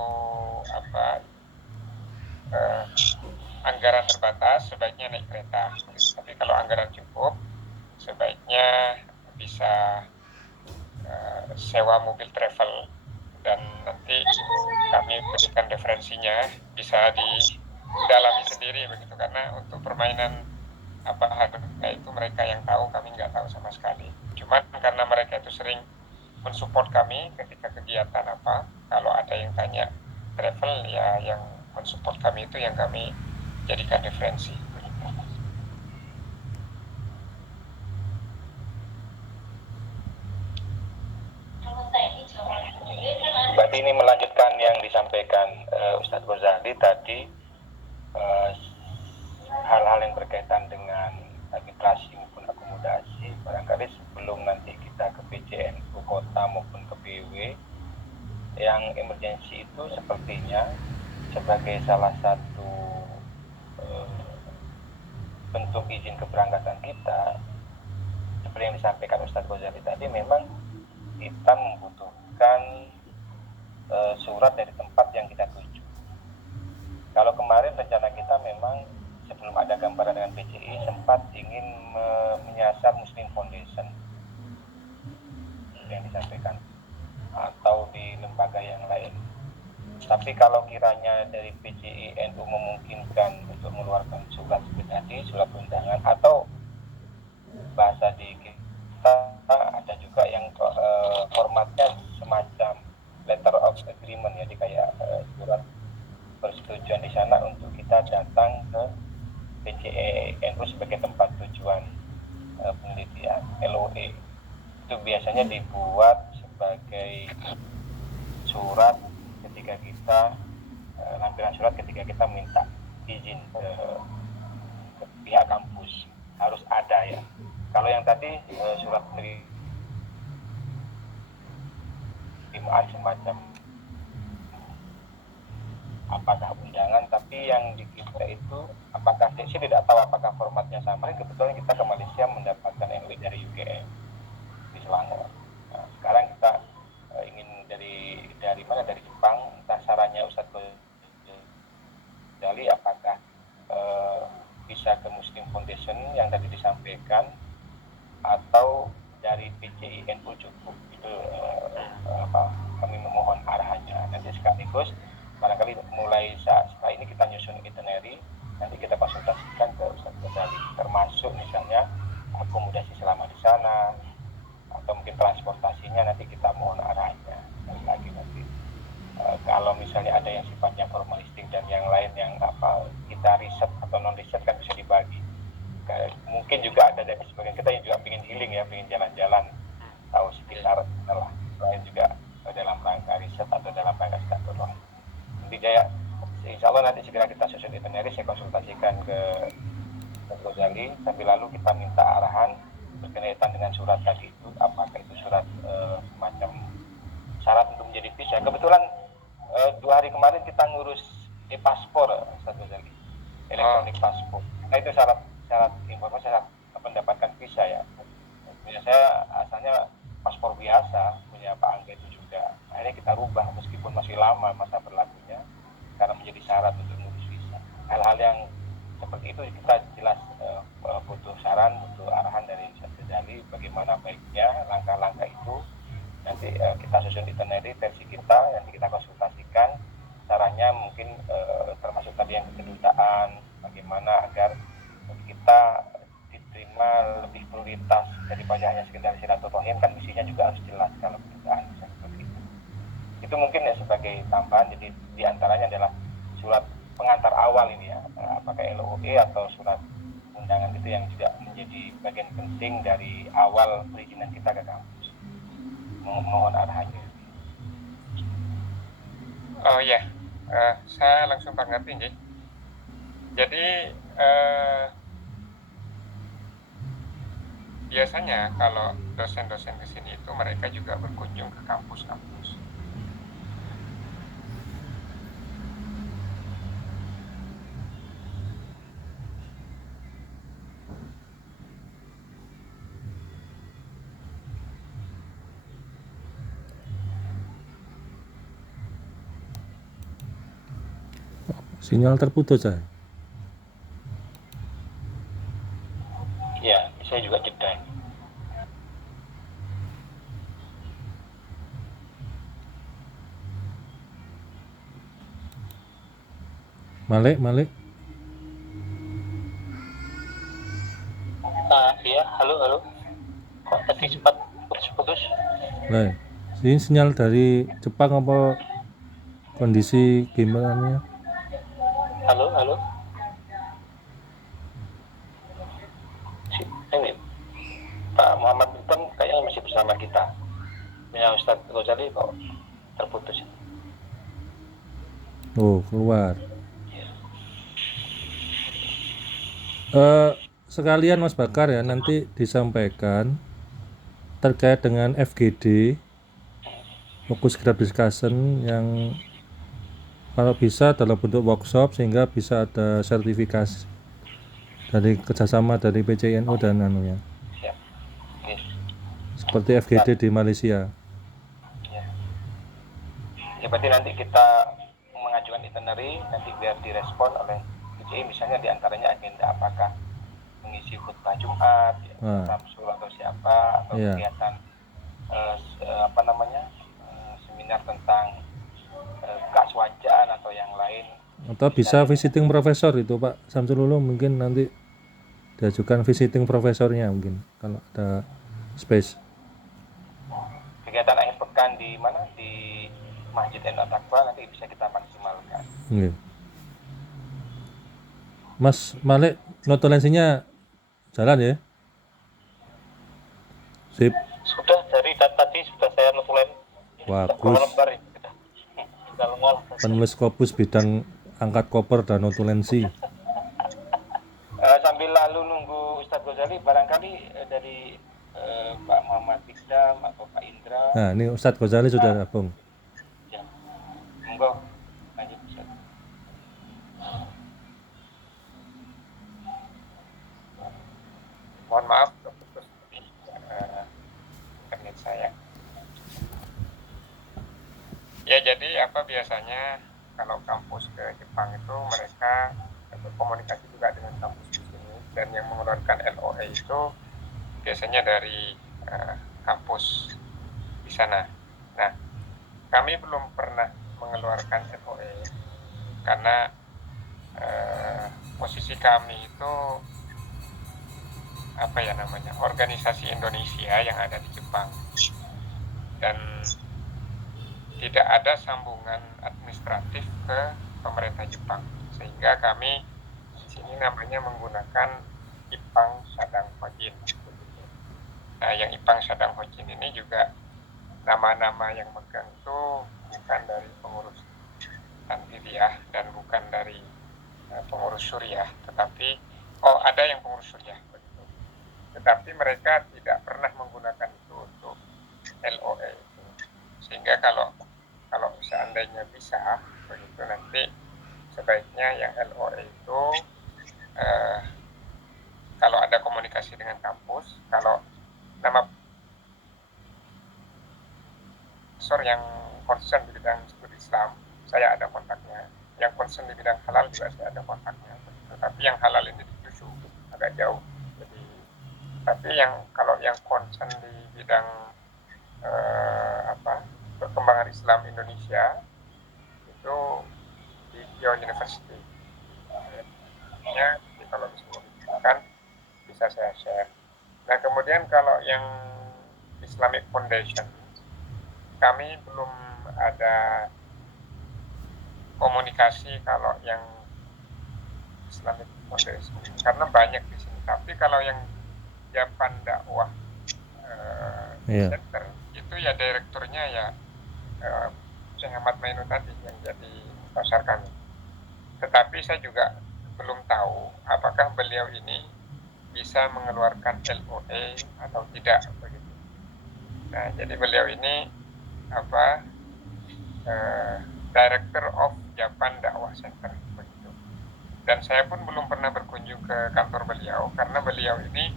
anggaran terbatas, sebaiknya naik kereta. Tapi kalau anggaran cukup, sebaiknya bisa sewa mobil travel, dan nanti kami berikan referensinya, bisa didalami sendiri begitu, karena untuk permainan harga itu mereka yang tahu, kami nggak tahu sama sekali. Cuman karena mereka itu sering mensupport kami ketika kegiatan kalau ada yang tanya travel, ya yang mensupport kami itu yang kami jadikan referensi. Berarti ini melanjutkan yang disampaikan Ustadz Ghazali tadi, hal-hal yang berkaitan dengan administrasi maupun akomodasi. Barangkali sebelum nanti kita ke PCNU kota maupun ke PW, yang emergensi itu sepertinya sebagai salah satu bentuk izin keberangkatan kita, seperti yang disampaikan Ustadz Ghazali tadi, memang kita membutuhkan surat dari tempat yang kita tuju. Kalau kemarin rencana kita memang sebelum ada gambaran dengan PCI sempat ingin menyasar Muslim Foundation yang disampaikan, atau di lembaga yang lain. Tapi kalau kiranya dari PCI NU memungkinkan untuk mengeluarkan surat seperti tadi, surat undangan, atau bahasa di kita ada juga yang formatnya semacam letter of agreement, jadi kayak surat persetujuan di sana untuk kita datang ke PCI NU sebagai tempat tujuan penelitian, LOE. Itu biasanya dibuat sebagai surat ketika kita lampiran surat ketika kita minta izin ke pihak kampus, harus ada ya. Kalau yang tadi surat penerimaan semacam apakah undangan, tapi yang di kita itu apakah saya tidak tahu apakah formatnya sama. Kebetulan kita ke Malaysia mendapatkan LOE dari UGM di Selangor. Nah, sekarang kita ingin dari mana, dari Jepang, entah sarannya Ustadz Ghazali apakah bisa ke Muslim Foundation yang tadi disampaikan, atau dari PCI NU cukup. Itu kami memohon arahannya. Nanti sekaligus barangkali mulai setelah ini kita nyusun itinerary, nanti kita konsultasikan ke Ustadz Ghazali, termasuk misalnya akomodasi selama di sana, atau mungkin transportasinya nanti kita mohon arahannya. Sekali lagi nanti kalau misalnya ada yang sifatnya formalistik dan yang lain yang kita riset atau non riset kan bisa dibagi. Mungkin juga ada dari sebagian kita yang juga ingin healing ya, ingin jalan-jalan tahu sekitar lah, lain juga dalam rangka riset atau dalam rangka silaturahmi. Nanti insya Allah nanti segera kita susun itinerary, saya konsultasikan ke Ghazali, tapi lalu kita minta arahan berkaitan dengan surat tadi itu, apakah itu surat semacam syarat untuk menjadi visa. Kebetulan 2 hari kemarin kita ngurus paspor, Ustadz Ghazali, elektronik paspor. Nah itu syarat informasi, syarat mendapatkan visa ya. Punya saya asalnya paspor biasa, punya Pak Angga itu juga. Akhirnya kita rubah meskipun masih lama masa berlakunya, karena menjadi syarat untuk ngurus visa. Hal-hal yang seperti itu kita jelas butuh saran, butuh arahan dari Ustadz Ghazali bagaimana baiknya langkah-langkah itu. Nanti kita susun itinerary versi kita, nanti kita konsultasikan caranya, mungkin termasuk tadi yang kedutaan, bagaimana agar kita diterima lebih prioritas daripada hanya sekedar silaturahim, kan misinya juga harus jelas kalau kedutaan bisa seperti itu. Itu mungkin ya sebagai tambahan. Jadi diantaranya adalah surat pengantar awal ini ya, apakah LOE atau surat undangan itu yang juga menjadi bagian penting dari awal perizinan kita ke kampus. Mohon arahannya. Oh ya, saya langsung tanggapi nih. Jadi biasanya kalau dosen-dosen ke sini itu mereka juga berkunjung ke kampus-kampus. Sinyal terputus ya. Iya, saya juga jeda. Malik. Iya, halo. Kok tadi sempat putus-putus? Lah, ini sinyal dari Jepang apa kondisi gimana? Halo. Ini Pak Muhammad Binton kayaknya masih bersama kita. Punya Ustadz Ghazali kok terputus. Oh, keluar. Sekalian Mas Bakar ya, nanti disampaikan terkait dengan FGD, Focus Group Discussion, yang kalau bisa dalam bentuk workshop sehingga bisa ada sertifikasi dari kerjasama dari PCNU dan anunya, Siap. Oke. seperti FGD di Malaysia. Ya berarti nanti kita mengajukan itinerary, nanti biar direspon oleh PCI, misalnya diantaranya agenda apakah mengisi khutbah Jumat, Samsul atau siapa, atau Iya. kegiatan seminar tentang keaswajaan atau yang lain. Atau bisa visiting profesor itu Pak Samsul Ulum, mungkin nanti diajukan visiting profesornya mungkin kalau ada space. Kegiatan akhir pekan di mana, di Masjid Taqwa, nanti bisa kita maksimalkan. Oke. Mas Malik, notulensinya jalan ya? Sip. Sudah, dari tadi sudah saya notulen. Bagus. Penulis Scopus bidang angkat koper dan notulensi. Sambil lalu nunggu Ustadz Ghazali, barangkali dari Pak Muhammad Bikdam atau Pak Indra. Nah, ini Ustadz Ghazali sudah gabung. Ya, monggo lanjut Ustadz. Mohon maaf terputus internet saya. Ya, jadi apa biasanya kalau kampus ke Jepang itu mereka berkomunikasi juga dengan kampus di sini, dan yang mengeluarkan LOA itu biasanya dari kampus di sana. Nah, kami belum pernah mengeluarkan LOA karena posisi kami itu organisasi Indonesia yang ada di Jepang, dan tidak ada sambungan administratif ke pemerintah Jepang, sehingga kami di sini namanya menggunakan Ipang Sadang Hojin. Nah, yang Ipang Sadang Hojin ini juga nama-nama yang megang itu bukan dari pengurus Tanfidiyah dan bukan dari pengurus Suriah, tetapi ada yang pengurus Suriah begitu. Tetapi mereka tidak pernah menggunakan itu untuk LOA itu. Sehingga kalau seandainya bisa begitu, nanti sebaiknya yang LOA itu kalau ada komunikasi dengan kampus, kalau nama profesor yang concern di bidang studi Islam, saya ada kontaknya. Yang concern di bidang halal juga saya ada kontaknya. Tetapi yang halal ini di Kyushu agak jauh. Jadi, tapi kalau yang concern di bidang perkembangan Islam Indonesia itu di Kyoto University. Jadi kalau disebutkan bisa saya share. Nah, kemudian kalau yang Islamic Foundation, kami belum ada komunikasi kalau yang Islamic Foundation karena banyak di sini. Tapi kalau yang Japan Dakwah Center itu ya direkturnya ya Syekh Ahmad Mainun tadi yang jadi pasar kami. Tetapi saya juga belum tahu apakah beliau ini bisa mengeluarkan LOA atau tidak begitu. Nah, jadi beliau ini Director of Japan Dakwah Center begitu. Dan saya pun belum pernah berkunjung ke kantor beliau karena beliau ini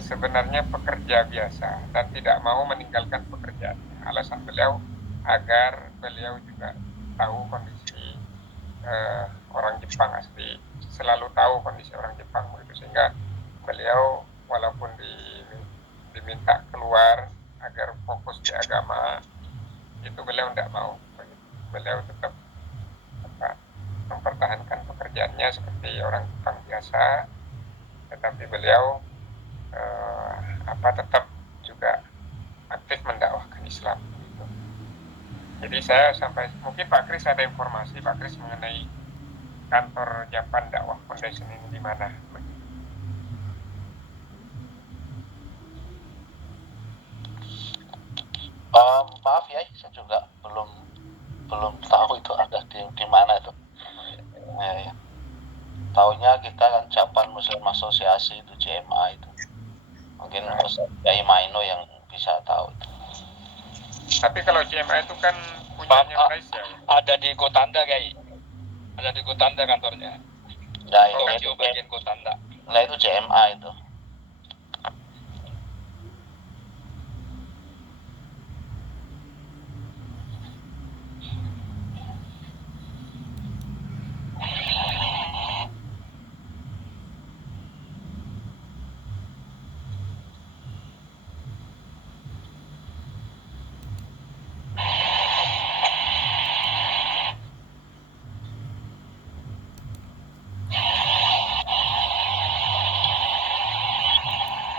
sebenarnya pekerja biasa dan tidak mau meninggalkan pekerjaannya. Alasan beliau agar beliau juga tahu kondisi orang Jepang asli, selalu tahu kondisi orang Jepang begitu, sehingga beliau walaupun diminta keluar agar fokus di agama, itu beliau tidak mau. Beliau tetap mempertahankan pekerjaannya seperti orang Jepang biasa, tetapi beliau tetap juga aktif mendakwahkan Islam. Gitu. Jadi saya sampai, mungkin Pak Kris ada informasi Pak Kris mengenai kantor Japan Dakwah Foundation ini di mana? Maaf ya, saya juga belum tahu itu ada di mana itu. Ya. Taunya kita kan Japan Muslim Asosiasi itu JMA itu. Mungkin Kiai Maino yang bisa tahu itu. Tapi kalau JMA itu kan punyanya Malaysia. Ada di Gotanda Kiai. Ada di Gotanda kantornya. Nah, Tokyo bagian Gotanda. Nah itu JMA itu.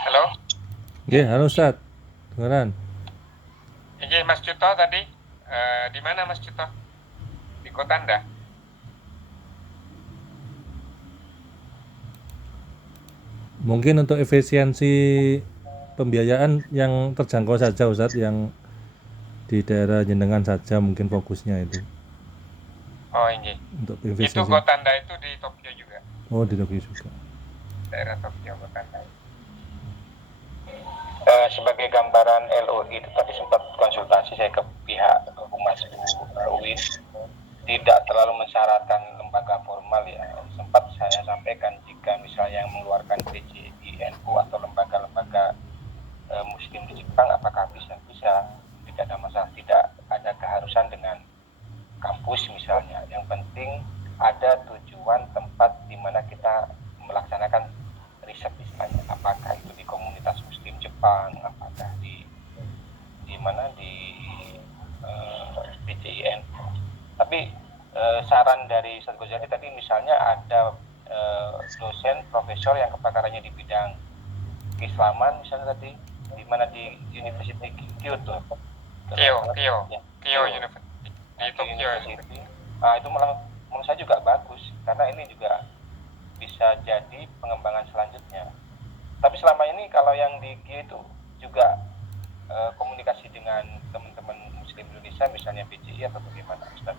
Halo? Halo Ustaz. Dengaran. Mas Cuto tadi di mana Mas Cuto? Di Gotanda. Mungkin untuk efisiensi pembiayaan yang terjangkau saja Ustaz, yang di daerah jenengan saja mungkin fokusnya itu. Oh, ini. Untuk Itu efisiensi. Gotanda itu di Tokyo juga. Oh, di Tokyo juga. Daerah Tokyo Gotanda. Sebagai gambaran LOI itu tadi sempat konsultasi saya ke pihak Humas UIN, tidak terlalu mensyaratkan lembaga formal ya. Sempat saya sampaikan jika misalnya yang mengeluarkan PJINU atau lembaga-lembaga Muslim di Jepang, apakah bisa tidak ada masalah, tidak ada keharusan dengan kampus misalnya. Yang penting ada tujuan tempat di mana kita melaksanakan riset istilahnya, apakah itu di komunitas Muslim Jepang, apakah di mana di PJIN. Tapi saran dari Ustaz Ghazali tadi misalnya ada dosen profesor yang kepakarannya di bidang keislaman misalnya tadi di mana di University Kyoto. Kyoto University di Tokyo. Nah, itu malah menurut saya juga bagus karena ini juga bisa jadi pengembangan selanjutnya. Tapi selama ini kalau yang di G itu juga komunikasi dengan teman-teman Muslim Indonesia misalnya BCI atau bagaimana Ustaz?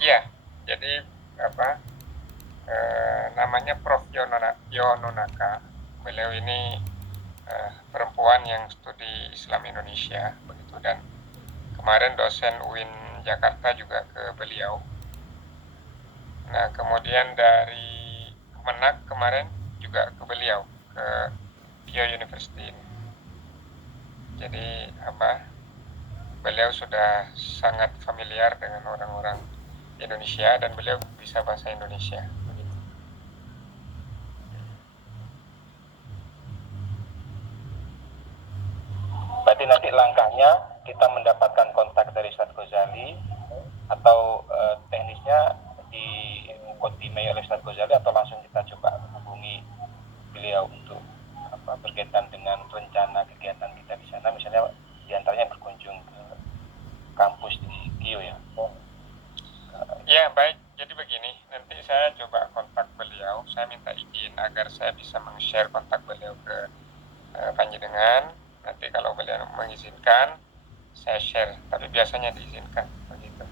Iya, jadi namanya Prof. Yononaka. Beliau ini perempuan yang studi Islam Indonesia begitu, dan kemarin dosen UIN Jakarta juga ke beliau. Nah, kemudian dari Kemenak kemarin juga ke beliau, ke Kyoto University ini. Jadi beliau sudah sangat familiar dengan orang-orang Indonesia dan beliau bisa bahasa Indonesia. Berarti nanti langkahnya kita mendapatkan kontak dari Ustaz Ghazali atau teknisnya dikontimai oleh Ustaz Ghazali atau langsung kita coba hubungi beliau untuk berkaitan dengan rencana kegiatan kita di sana, misalnya diantaranya berkunjung ke kampus di Kyo ya. Ya baik, jadi begini, nanti saya coba kontak beliau, saya minta izin agar saya bisa meng-share kontak beliau ke panjenengan. Nanti kalau beliau mengizinkan, saya share, tapi biasanya diizinkan begitu.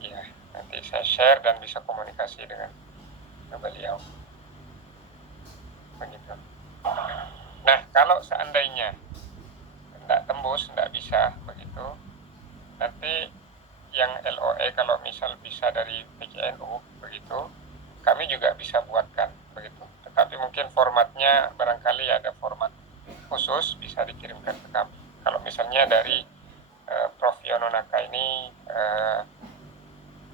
Ya, nanti saya share dan bisa komunikasi dengan beliau. begitu. Nah, kalau seandainya tidak tembus, tidak bisa begitu, nanti yang LOE kalau misal bisa dari PCNU begitu, kami juga bisa buatkan begitu. Tetapi mungkin formatnya barangkali ada format khusus bisa dikirimkan ke kami. Kalau misalnya dari Prof. Yononaka ini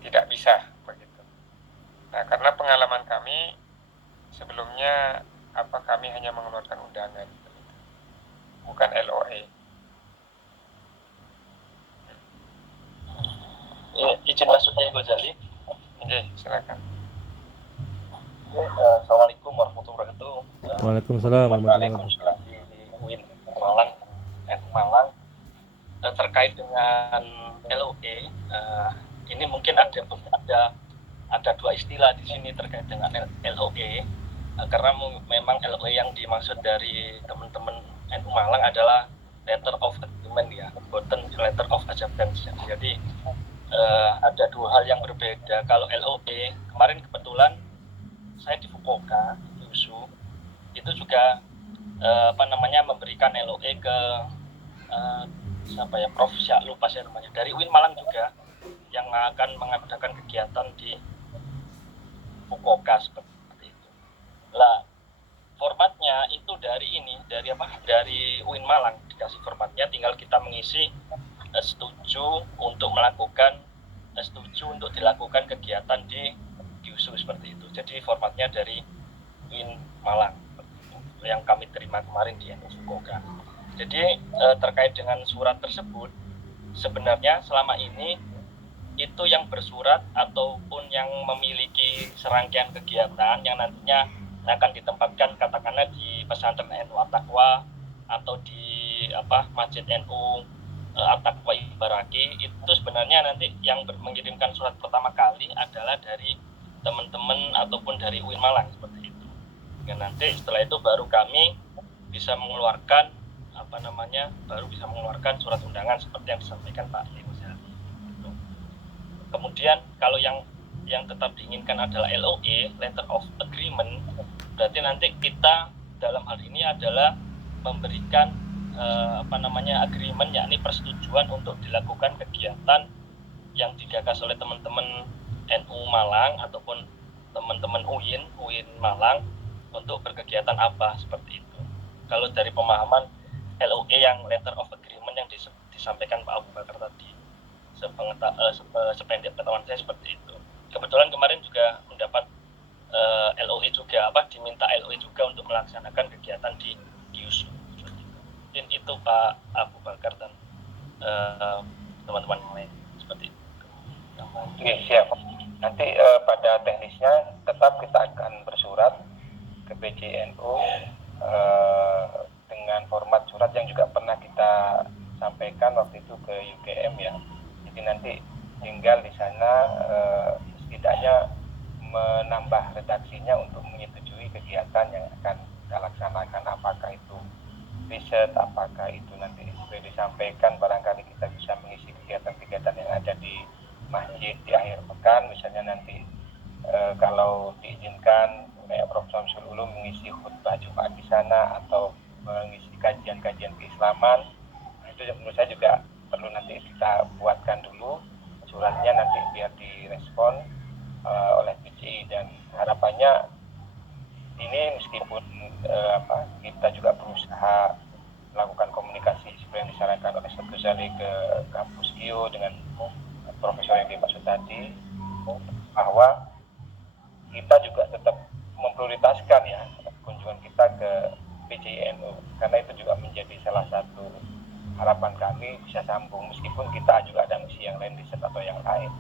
tidak bisa begitu. Nah, karena pengalaman kami sebelumnya kami hanya mengeluarkan undangan, bukan LOE. Izin masuknya Ghazali. Oke, silakan. Assalamualaikum warahmatullahi wabarakatuh. Waalaikumsalam warahmatullahi wabarakatuh. Di UIN Malang, Malang terkait dengan LOE, ini mungkin ada dua istilah di sini terkait dengan LOE, karena memang LOE yang dimaksud dari teman-teman NU Malang adalah letter of agreement ya, bukan letter of acceptance. Jadi ada dua hal yang berbeda. Kalau LOE kemarin kebetulan saya di Fukuoka, di Kyushu, itu juga memberikan LOE ke siapa ya, Prof. Saya lupa saya namanya, dari UIN Malang juga, yang akan mengadakan kegiatan di Fukuoka seperti itu. Lah, formatnya itu dari UIN Malang dikasih formatnya, tinggal kita mengisi setuju untuk dilakukan kegiatan di Kyushu seperti itu. Jadi formatnya dari UIN Malang yang kami terima kemarin di NU Fukuoka. Jadi terkait dengan surat tersebut, sebenarnya selama ini itu yang bersurat ataupun yang memiliki serangkaian kegiatan yang nantinya akan ditempatkan katakanlah di pesantren NU At-Taqwa atau di Masjid NU At-Taqwa Ibaraki, itu sebenarnya nanti yang mengirimkan surat pertama kali adalah dari teman-teman ataupun dari UIN Malang seperti itu. Dan nanti setelah itu baru kami bisa mengeluarkan surat undangan seperti yang disampaikan Pak Ghazali. Kemudian kalau yang tetap diinginkan adalah LOE, letter of agreement, berarti nanti kita dalam hal ini adalah memberikan agreement, yakni persetujuan untuk dilakukan kegiatan yang digagas oleh teman-teman NU Malang ataupun teman-teman UIN Malang untuk berkegiatan apa seperti itu. Kalau dari pemahaman LOE yang letter of agreement yang disampaikan Pak Abu Bakar tadi, sependek pengetahuan saya seperti itu. Kebetulan kemarin juga mendapat LOE juga, diminta LOE juga untuk melaksanakan kegiatan di Kyushu. Mungkin itu Pak Abu Bakar dan teman-teman lain seperti itu. Oke, siap. Nanti pada teknisnya tetap kita akan bersurat ke PCNU dengan format surat yang juga pernah kita sampaikan waktu itu ke UGM ya. Jadi nanti tinggal di sana setidaknya menambah redaksinya untuk menyetujui kegiatan yang akan kita laksanakan, apakah itu riset, apakah itu nanti sudah disampaikan, barangkali kita bisa mengisi kegiatan-kegiatan yang ada di masjid di akhir pekan, misalnya nanti kalau diizinkan Prof. Samsul Ulum mengisi khutbah Jumat di sana atau mengisi kajian-kajian keislaman. Nah, itu menurut saya juga perlu nanti kita buatkan dulu suratnya, nanti biar direspon oleh PCI, dan harapannya ini meskipun kita juga berusaha melakukan komunikasi seperti yang disarankan oleh Ustaz Ghazali ke kampus IO dengan profesor yang dimaksud tadi, bahwa kita juga tetap memprioritaskan ya kunjungan kita ke PCNU, karena itu juga menjadi salah satu harapan kami bisa sambung, meskipun kita juga ada misi yang lain, riset atau yang lain,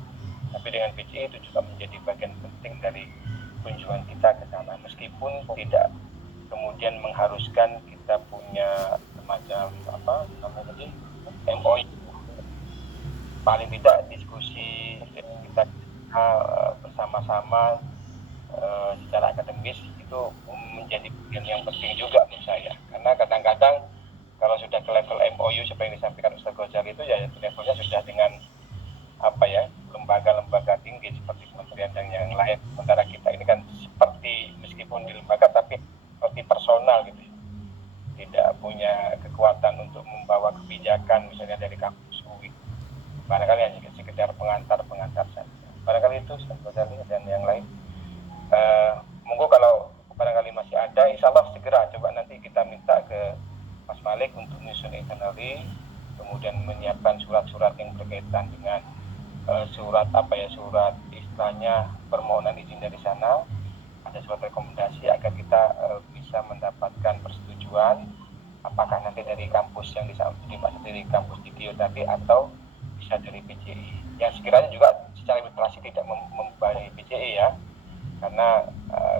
tapi dengan PCI itu juga menjadi bagian penting dari kunjungan kita ke sana, meskipun tidak kemudian mengharuskan kita punya semacam MOU, paling tidak diskusi kita bersama-sama secara akademis itu menjadi bagian yang penting juga menurut saya, karena kadang-kadang kalau sudah ke level MOU seperti yang disampaikan Ustaz Ghazali itu ya levelnya sudah dengan lembaga-lembaga tinggi seperti kementerian dan yang lain, sementara kita ini kan seperti meskipun di lembaga tapi seperti punya kekuatan untuk membawa kebijakan misalnya dari kampus UI. Barangkali hanya sekedar pengantar saja. Barangkali itu Ustaz Ghazali dan yang lain. Monggo kalau barangkali masih ada, insya Allah segera coba nanti kita minta ke Mas Malik untuk menyusun itinerary, kemudian menyiapkan surat-surat yang berkaitan dengan surat istilahnya permohonan izin dari sana, ada surat rekomendasi agar kita bisa mendapatkan persetujuan apakah nanti dari kampus yang dimaksud dari kampus DTO tadi atau bisa dari PJI yang sekiranya juga secara administrasi tidak membebani PJI ya, karena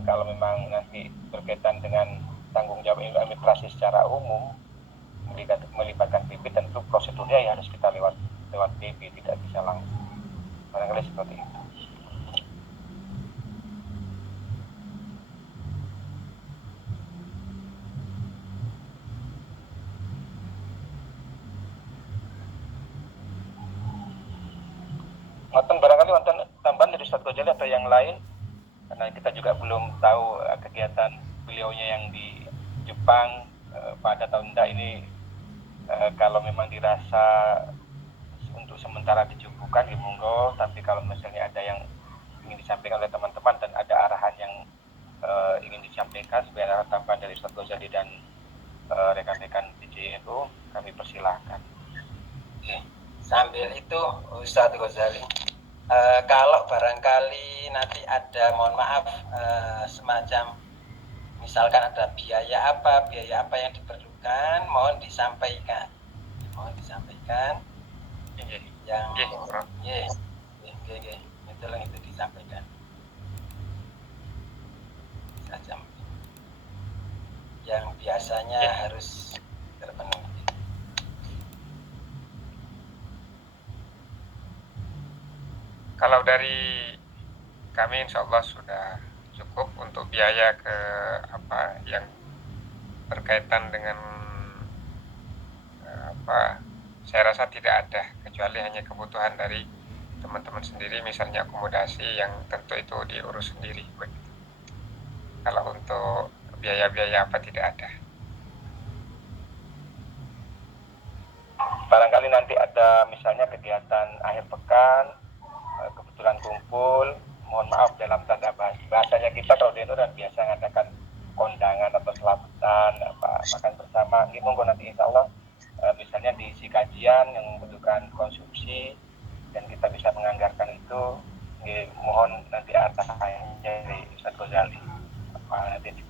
kalau memang nanti berkaitan dengan tanggung jawab administrasi secara umum melibatkan PP, tentu prosedurnya ya harus kita lewat PP, tidak bisa langsung. Barangkali seperti itu. Barangkali wonten tambahan dari Ustaz Ghazali atau yang lain, karena kita juga belum tahu kegiatan beliaunya yang di Jepang pada tahun ini. Kalau memang dirasa untuk sementara dicukupkan ya monggo, tapi kalau misalnya ada yang ingin disampaikan oleh teman-teman dan ada arahan yang ingin disampaikan sebagai arahan tambahan dari Ustaz Ghazali dan rekan-rekan PJNU, kami persilahkan. Sambil itu Ustaz Ghazali, kalau barangkali nanti ada, mohon maaf, semacam misalkan ada biaya apa yang diperlukan, mohon disampaikan yang itu disampaikan saja yang biasanya harus terpenuhi. Kalau dari kami insya Allah sudah cukup untuk biaya ke yang berkaitan dengan saya rasa tidak ada, kecuali hanya kebutuhan dari teman-teman sendiri, misalnya akomodasi yang tentu itu diurus sendiri begitu. Kalau untuk biaya-biaya apa tidak ada. Barangkali nanti ada misalnya kegiatan akhir pekan, kebetulan kumpul, mohon maaf dalam tanda bahasanya kita kalau di Indonesia biasa mengadakan kondangan atau selamatan, makan bersama. Ini monggo nanti insya Allah misalnya diisi kajian yang membutuhkan konsumsi dan kita bisa menganggarkan itu, mohon nanti arahannya dari Ustaz Ghazali.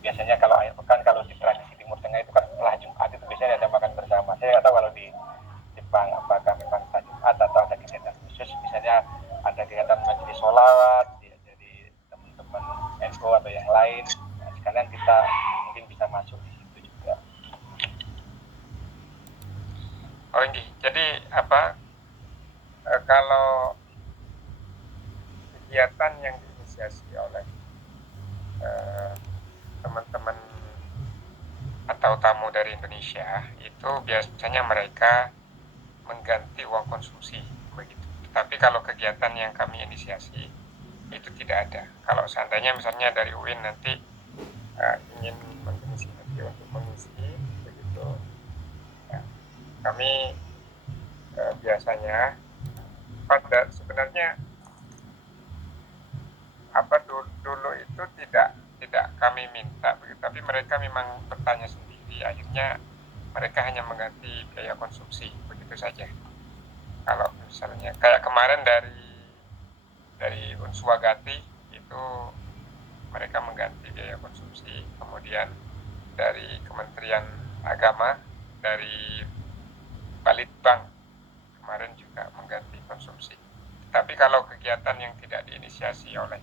Biasanya kalau akhir pekan, kalau di tradisi Timur Tengah itu kan setelah Jumat itu biasanya ada makan bersama. Saya nggak tahu kalau di Jepang apakah memang setelah Jumat atau ada kegiatan khusus, misalnya ada kegiatan majelis sholawat dari teman-teman NU atau yang lain. Nah, sekalian kita mungkin bisa masuk di situ juga. Oh ini, jadi kalau kegiatan yang diinisiasi oleh teman-teman atau tamu dari Indonesia itu biasanya mereka mengganti uang konsumsi begitu. Tapi kalau kegiatan yang kami inisiasi itu tidak ada. Kalau seandainya misalnya dari UIN nanti ingin menginisiasi untuk mengisi begitu, ya, kami biasanya sebenarnya dulu itu tidak kami minta begitu, tapi mereka memang bertanya sendiri, akhirnya mereka hanya mengganti biaya konsumsi begitu saja. Kalau misalnya kayak kemarin dari Unswagati itu mereka mengganti biaya konsumsi, kemudian dari Kementerian Agama, dari Balitbank kemarin juga mengganti konsumsi. Tapi kalau kegiatan yang tidak diinisiasi oleh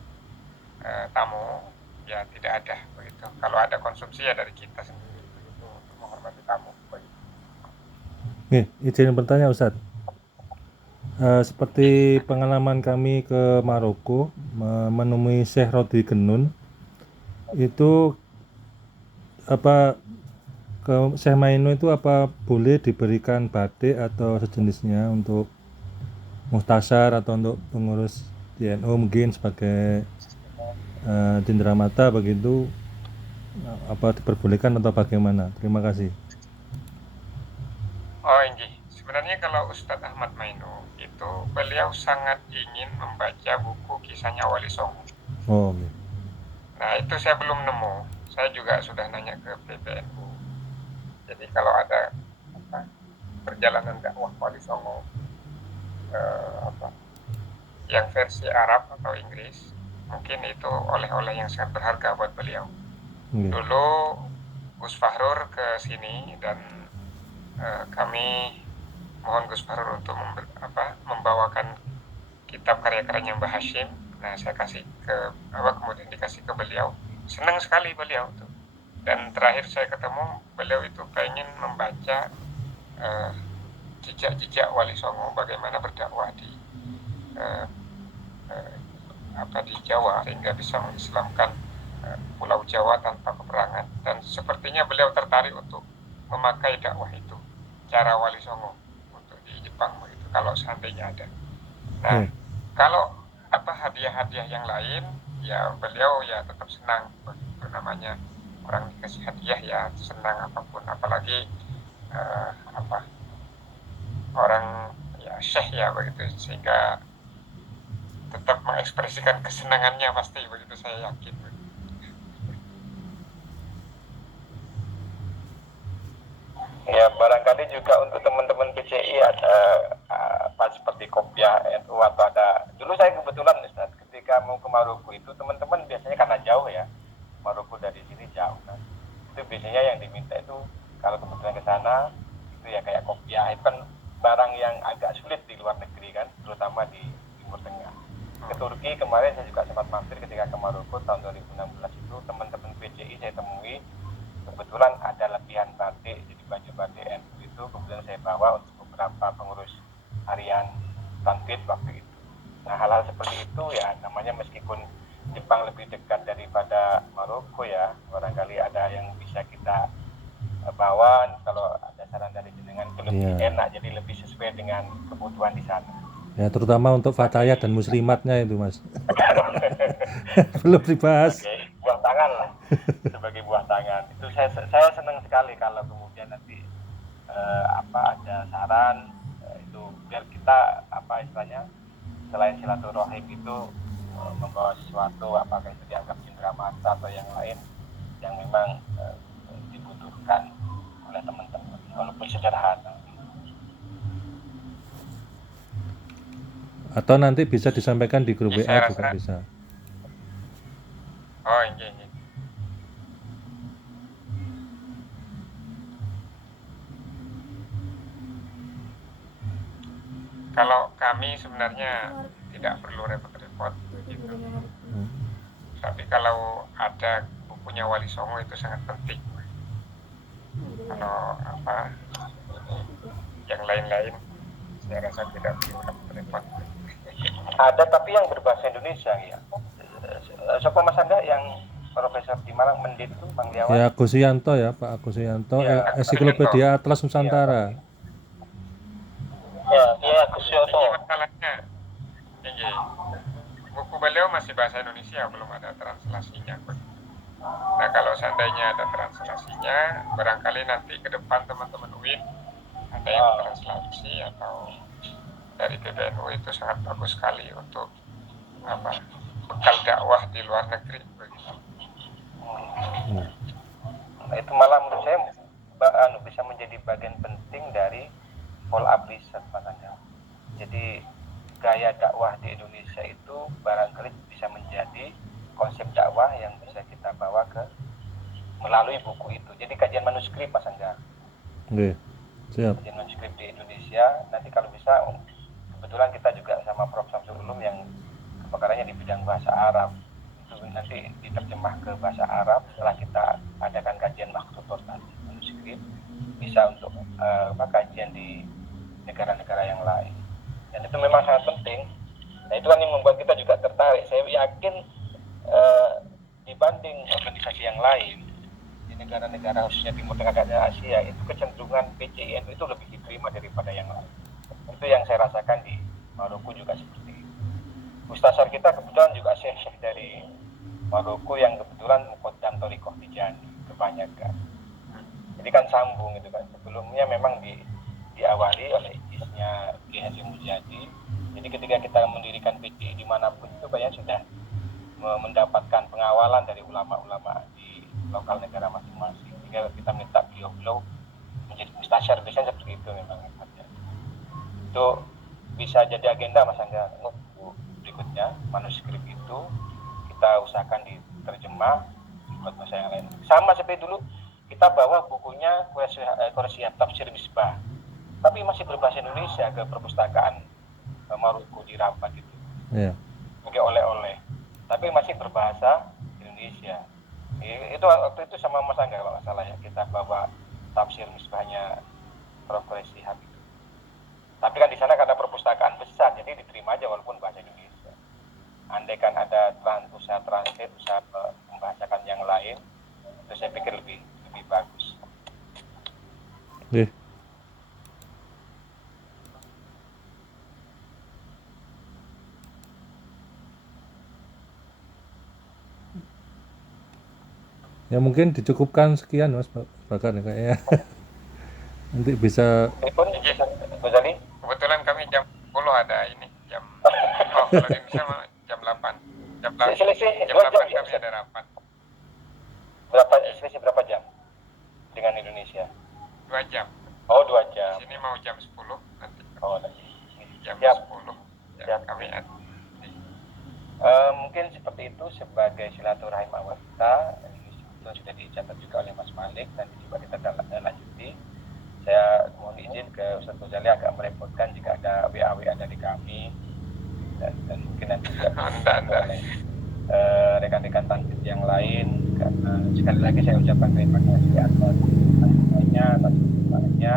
tamu ya tidak ada begitu. Kalau ada konsumsi ya dari kita sendiri begitu, untuk menghormati tamu begitu. Izin bertanya Ustadz. Seperti pengalaman kami ke Maroko menemui Syekh Rodi Genun, itu ke Syekh Mainu itu boleh diberikan batik atau sejenisnya untuk mustasar atau untuk pengurus DNU mungkin sebagai cenderamata begitu, diperbolehkan atau bagaimana? Terima kasih. sebenarnya kalau Ustadz Ahmad Mainu itu beliau sangat ingin membaca buku kisahnya Wali Songo. Oh, oke. Nah itu saya belum nemu. Saya juga sudah nanya ke PBNU. Jadi kalau ada perjalanan dakwah Wali Songo yang versi Arab atau Inggris, mungkin itu oleh-oleh yang sangat berharga buat beliau. Oke. Dulu Gus Fahrur ke sini dan kami mohon Gus Fahrur untuk membawakan kitab karya-karyanya Mbah Hashim. Nah saya kasih ke kemudian dikasih ke beliau. Senang sekali beliau tuh. Dan terakhir saya ketemu beliau itu pengen membaca jejak-jejak Wali Songo, bagaimana berdakwah di di Jawa sehingga bisa mengislamkan Pulau Jawa tanpa peperangan. Dan sepertinya beliau tertarik untuk memakai dakwah itu, cara Wali Songo untuk di Jepang begitu, kalau seandainya ada. Nah, kalau hadiah-hadiah yang lain, ya beliau ya tetap senang begitu, namanya orang dikasih hadiah ya senang apapun, apalagi orang ya syekh ya begitu, sehingga tetap mengekspresikan kesenangannya pasti begitu, saya yakin. Ya barangkali juga untuk teman-teman PCI ada seperti kopiah NU atau ada. Dulu saya kebetulan Ustaz, ketika mau ke Maroko itu teman-teman biasanya karena jauh ya, Maroko dari sini jauh kan. Itu biasanya yang diminta itu kalau kebetulan ke sana itu ya kayak kopiah, itu kan barang yang agak sulit di luar negeri kan, terutama di Timur Tengah. Ke Turki kemarin saya juga sempat mampir ketika ke Maroko tahun 2016 itu, teman-teman PCI saya temui kebetulan ada lebihan batik, jadi baju batik NU itu kemudian saya bawa untuk beberapa pengurus harian tanfid waktu itu. Nah hal-hal seperti itu ya namanya, meskipun Jepang lebih dekat daripada Maroko ya, barangkali ada yang bisa kita bawa kalau ada saran dari jenengan itu lebih enak, jadi lebih sesuai dengan kebutuhan di sana. Ya terutama untuk fatayat dan muslimatnya itu Mas. Belum dibahas. Sebagai buah tangan lah, sebagai buah tangan. Itu saya senang sekali kalau kemudian nanti ada saran itu biar kita istilahnya selain silaturahim itu membawa sesuatu, apakah itu dianggap cendramata atau yang lain yang memang dibutuhkan oleh teman-teman walaupun sederhana. Atau nanti bisa disampaikan di grup WA juga bisa. Oh iya. Kalau kami sebenarnya tidak perlu repot-repot begitu. Tapi kalau ada bukunya Wali Songo itu sangat penting. Kalau yang lain-lain saya rasa tidak perlu repot-repot. Ada tapi yang berbahasa Indonesia ya. Siapa Mas Anda yang Profesor di Malang Mendit itu Bang Liawan? Ya Agus Yanto ya Pak Agus Yanto, Ensiklopedia Atlas Nusantara. Ya Agus Yanto. Ini masalahnya, buku beliau masih bahasa Indonesia, belum ada translasinya. Nah kalau seandainya ada translasinya, barangkali nanti ke depan teman-teman UIN ada yang translasi atau dari PBNU, itu sangat bagus sekali untuk bekal dakwah di luar negeri begitu. Nah, itu malah menurut saya bisa menjadi bagian penting dari follow up riset Mas Anda. Jadi gaya dakwah di Indonesia itu barangkali bisa menjadi konsep dakwah yang bisa kita bawa ke melalui buku itu. Jadi kajian manuskrip Mas Anda. Oke, siap. Kajian manuskrip di Indonesia, nanti kalau bisa kebetulan kita juga sama Prof. Samsul Ulum yang kebakarannya di bidang bahasa Arab, itu nanti diterjemah ke bahasa Arab. Setelah kita adakan kajian maktutot manuskrip, bisa untuk kajian di negara-negara yang lain. Dan itu memang sangat penting. Nah itu kan yang membuat kita juga tertarik. Saya yakin dibanding organisasi yang lain di negara-negara khususnya Timur Tengah dan Asia, itu kecenderungan PCINU itu lebih diterima daripada yang lain. Itu yang saya rasakan di Maroko juga seperti itu. Ustazar kita kebetulan juga syekh dari Maroko yang kebetulan Muqaddam Thariqah Tijani kebanyakan. Jadi kan sambung gitu kan. Sebelumnya memang di diawali oleh isnya Ki Haji Mujadi. Jadi ketika kita mendirikan PCI dimanapun itu Pak ya sudah mendapatkan pengawalan dari ulama-ulama di lokal negara masing-masing. Sehingga kita minta beliau-beliau menjadi mustasyar, biasanya seperti itu memang. Itu bisa jadi agenda Mas Angga untuk berikutnya. Manuskrip itu kita usahakan diterjemah buat bahasa yang lain. Sama seperti dulu kita bawa bukunya Quraisyyah Tafsir Misbah, tapi masih berbahasa Indonesia ke perpustakaan Maroko di Rabat itu. Iya. Sebagai oleh-oleh, tapi masih berbahasa Indonesia. Itu waktu itu sama Mas Angga kalau nggak salah ya, kita bawa tafsir Misbahnya Prof. Quraisyyah itu. Tapi kan di sana karena perpustakaan besar, jadi diterima aja walaupun bahasa Indonesia. Andai kan ada usaha translate, usaha membahasakan yang lain, itu saya pikir lebih bagus. Nih. Ya mungkin dicukupkan sekian Mas Bakar ya kayaknya. Nanti bisa Telepon, Ghazali? Kebetulan kami jam 10 ada ini jam kalau di Indonesia mah jam 8. Jam 8 Selisih jam 2 jam 8 ya, kami Ustaz? ada rapat. Selisih berapa jam dengan Indonesia? 2 jam. Oh, 2 jam. Di sini mau jam 10 nanti. Oh, lagi. Jam Siap. 10. Ya, Siap. kami ada. Mungkin seperti itu sebagai silaturahim awal kita. Itu sudah dicatat juga oleh Mas Malik, nanti coba kita lanjuti. Saya mohon izin ke Ustaz Ghazali agak merepotkan jika ada WA dari kami dan mungkin nanti juga Anda. oleh rekan-rekan tanfidz yang lain, karena sekali lagi saya ucapkan terima kasih atas semuanya, atas dukungannya.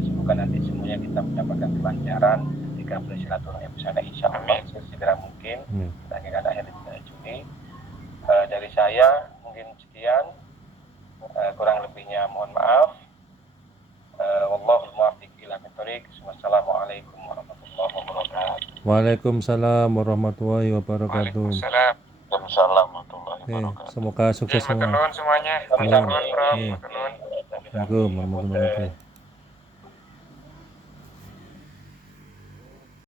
Semoga nanti semuanya kita mendapatkan kelancaran ketika bersilaturahim bersama, insya Allah segera mungkin kita akhir Juni. Dari saya mungkin sekian, kurang lebihnya mohon maaf. Wallahul muwaffiq ila aqwamit thoriq. Wassalamualaikum warahmatullahi wabarakatuh. Waalaikumsalam warahmatullahi wabarakatuh. Waalaikumsalam. Waalaikumsalam warahmatullahi Oke, wabarakatuh. semoga sukses semua. Matur nuwun semuanya. Sama-sama. Matur nuwun, Prof. Iya. Matur nuwun. Assalamualaikum warahmatullahi wabarakatuh.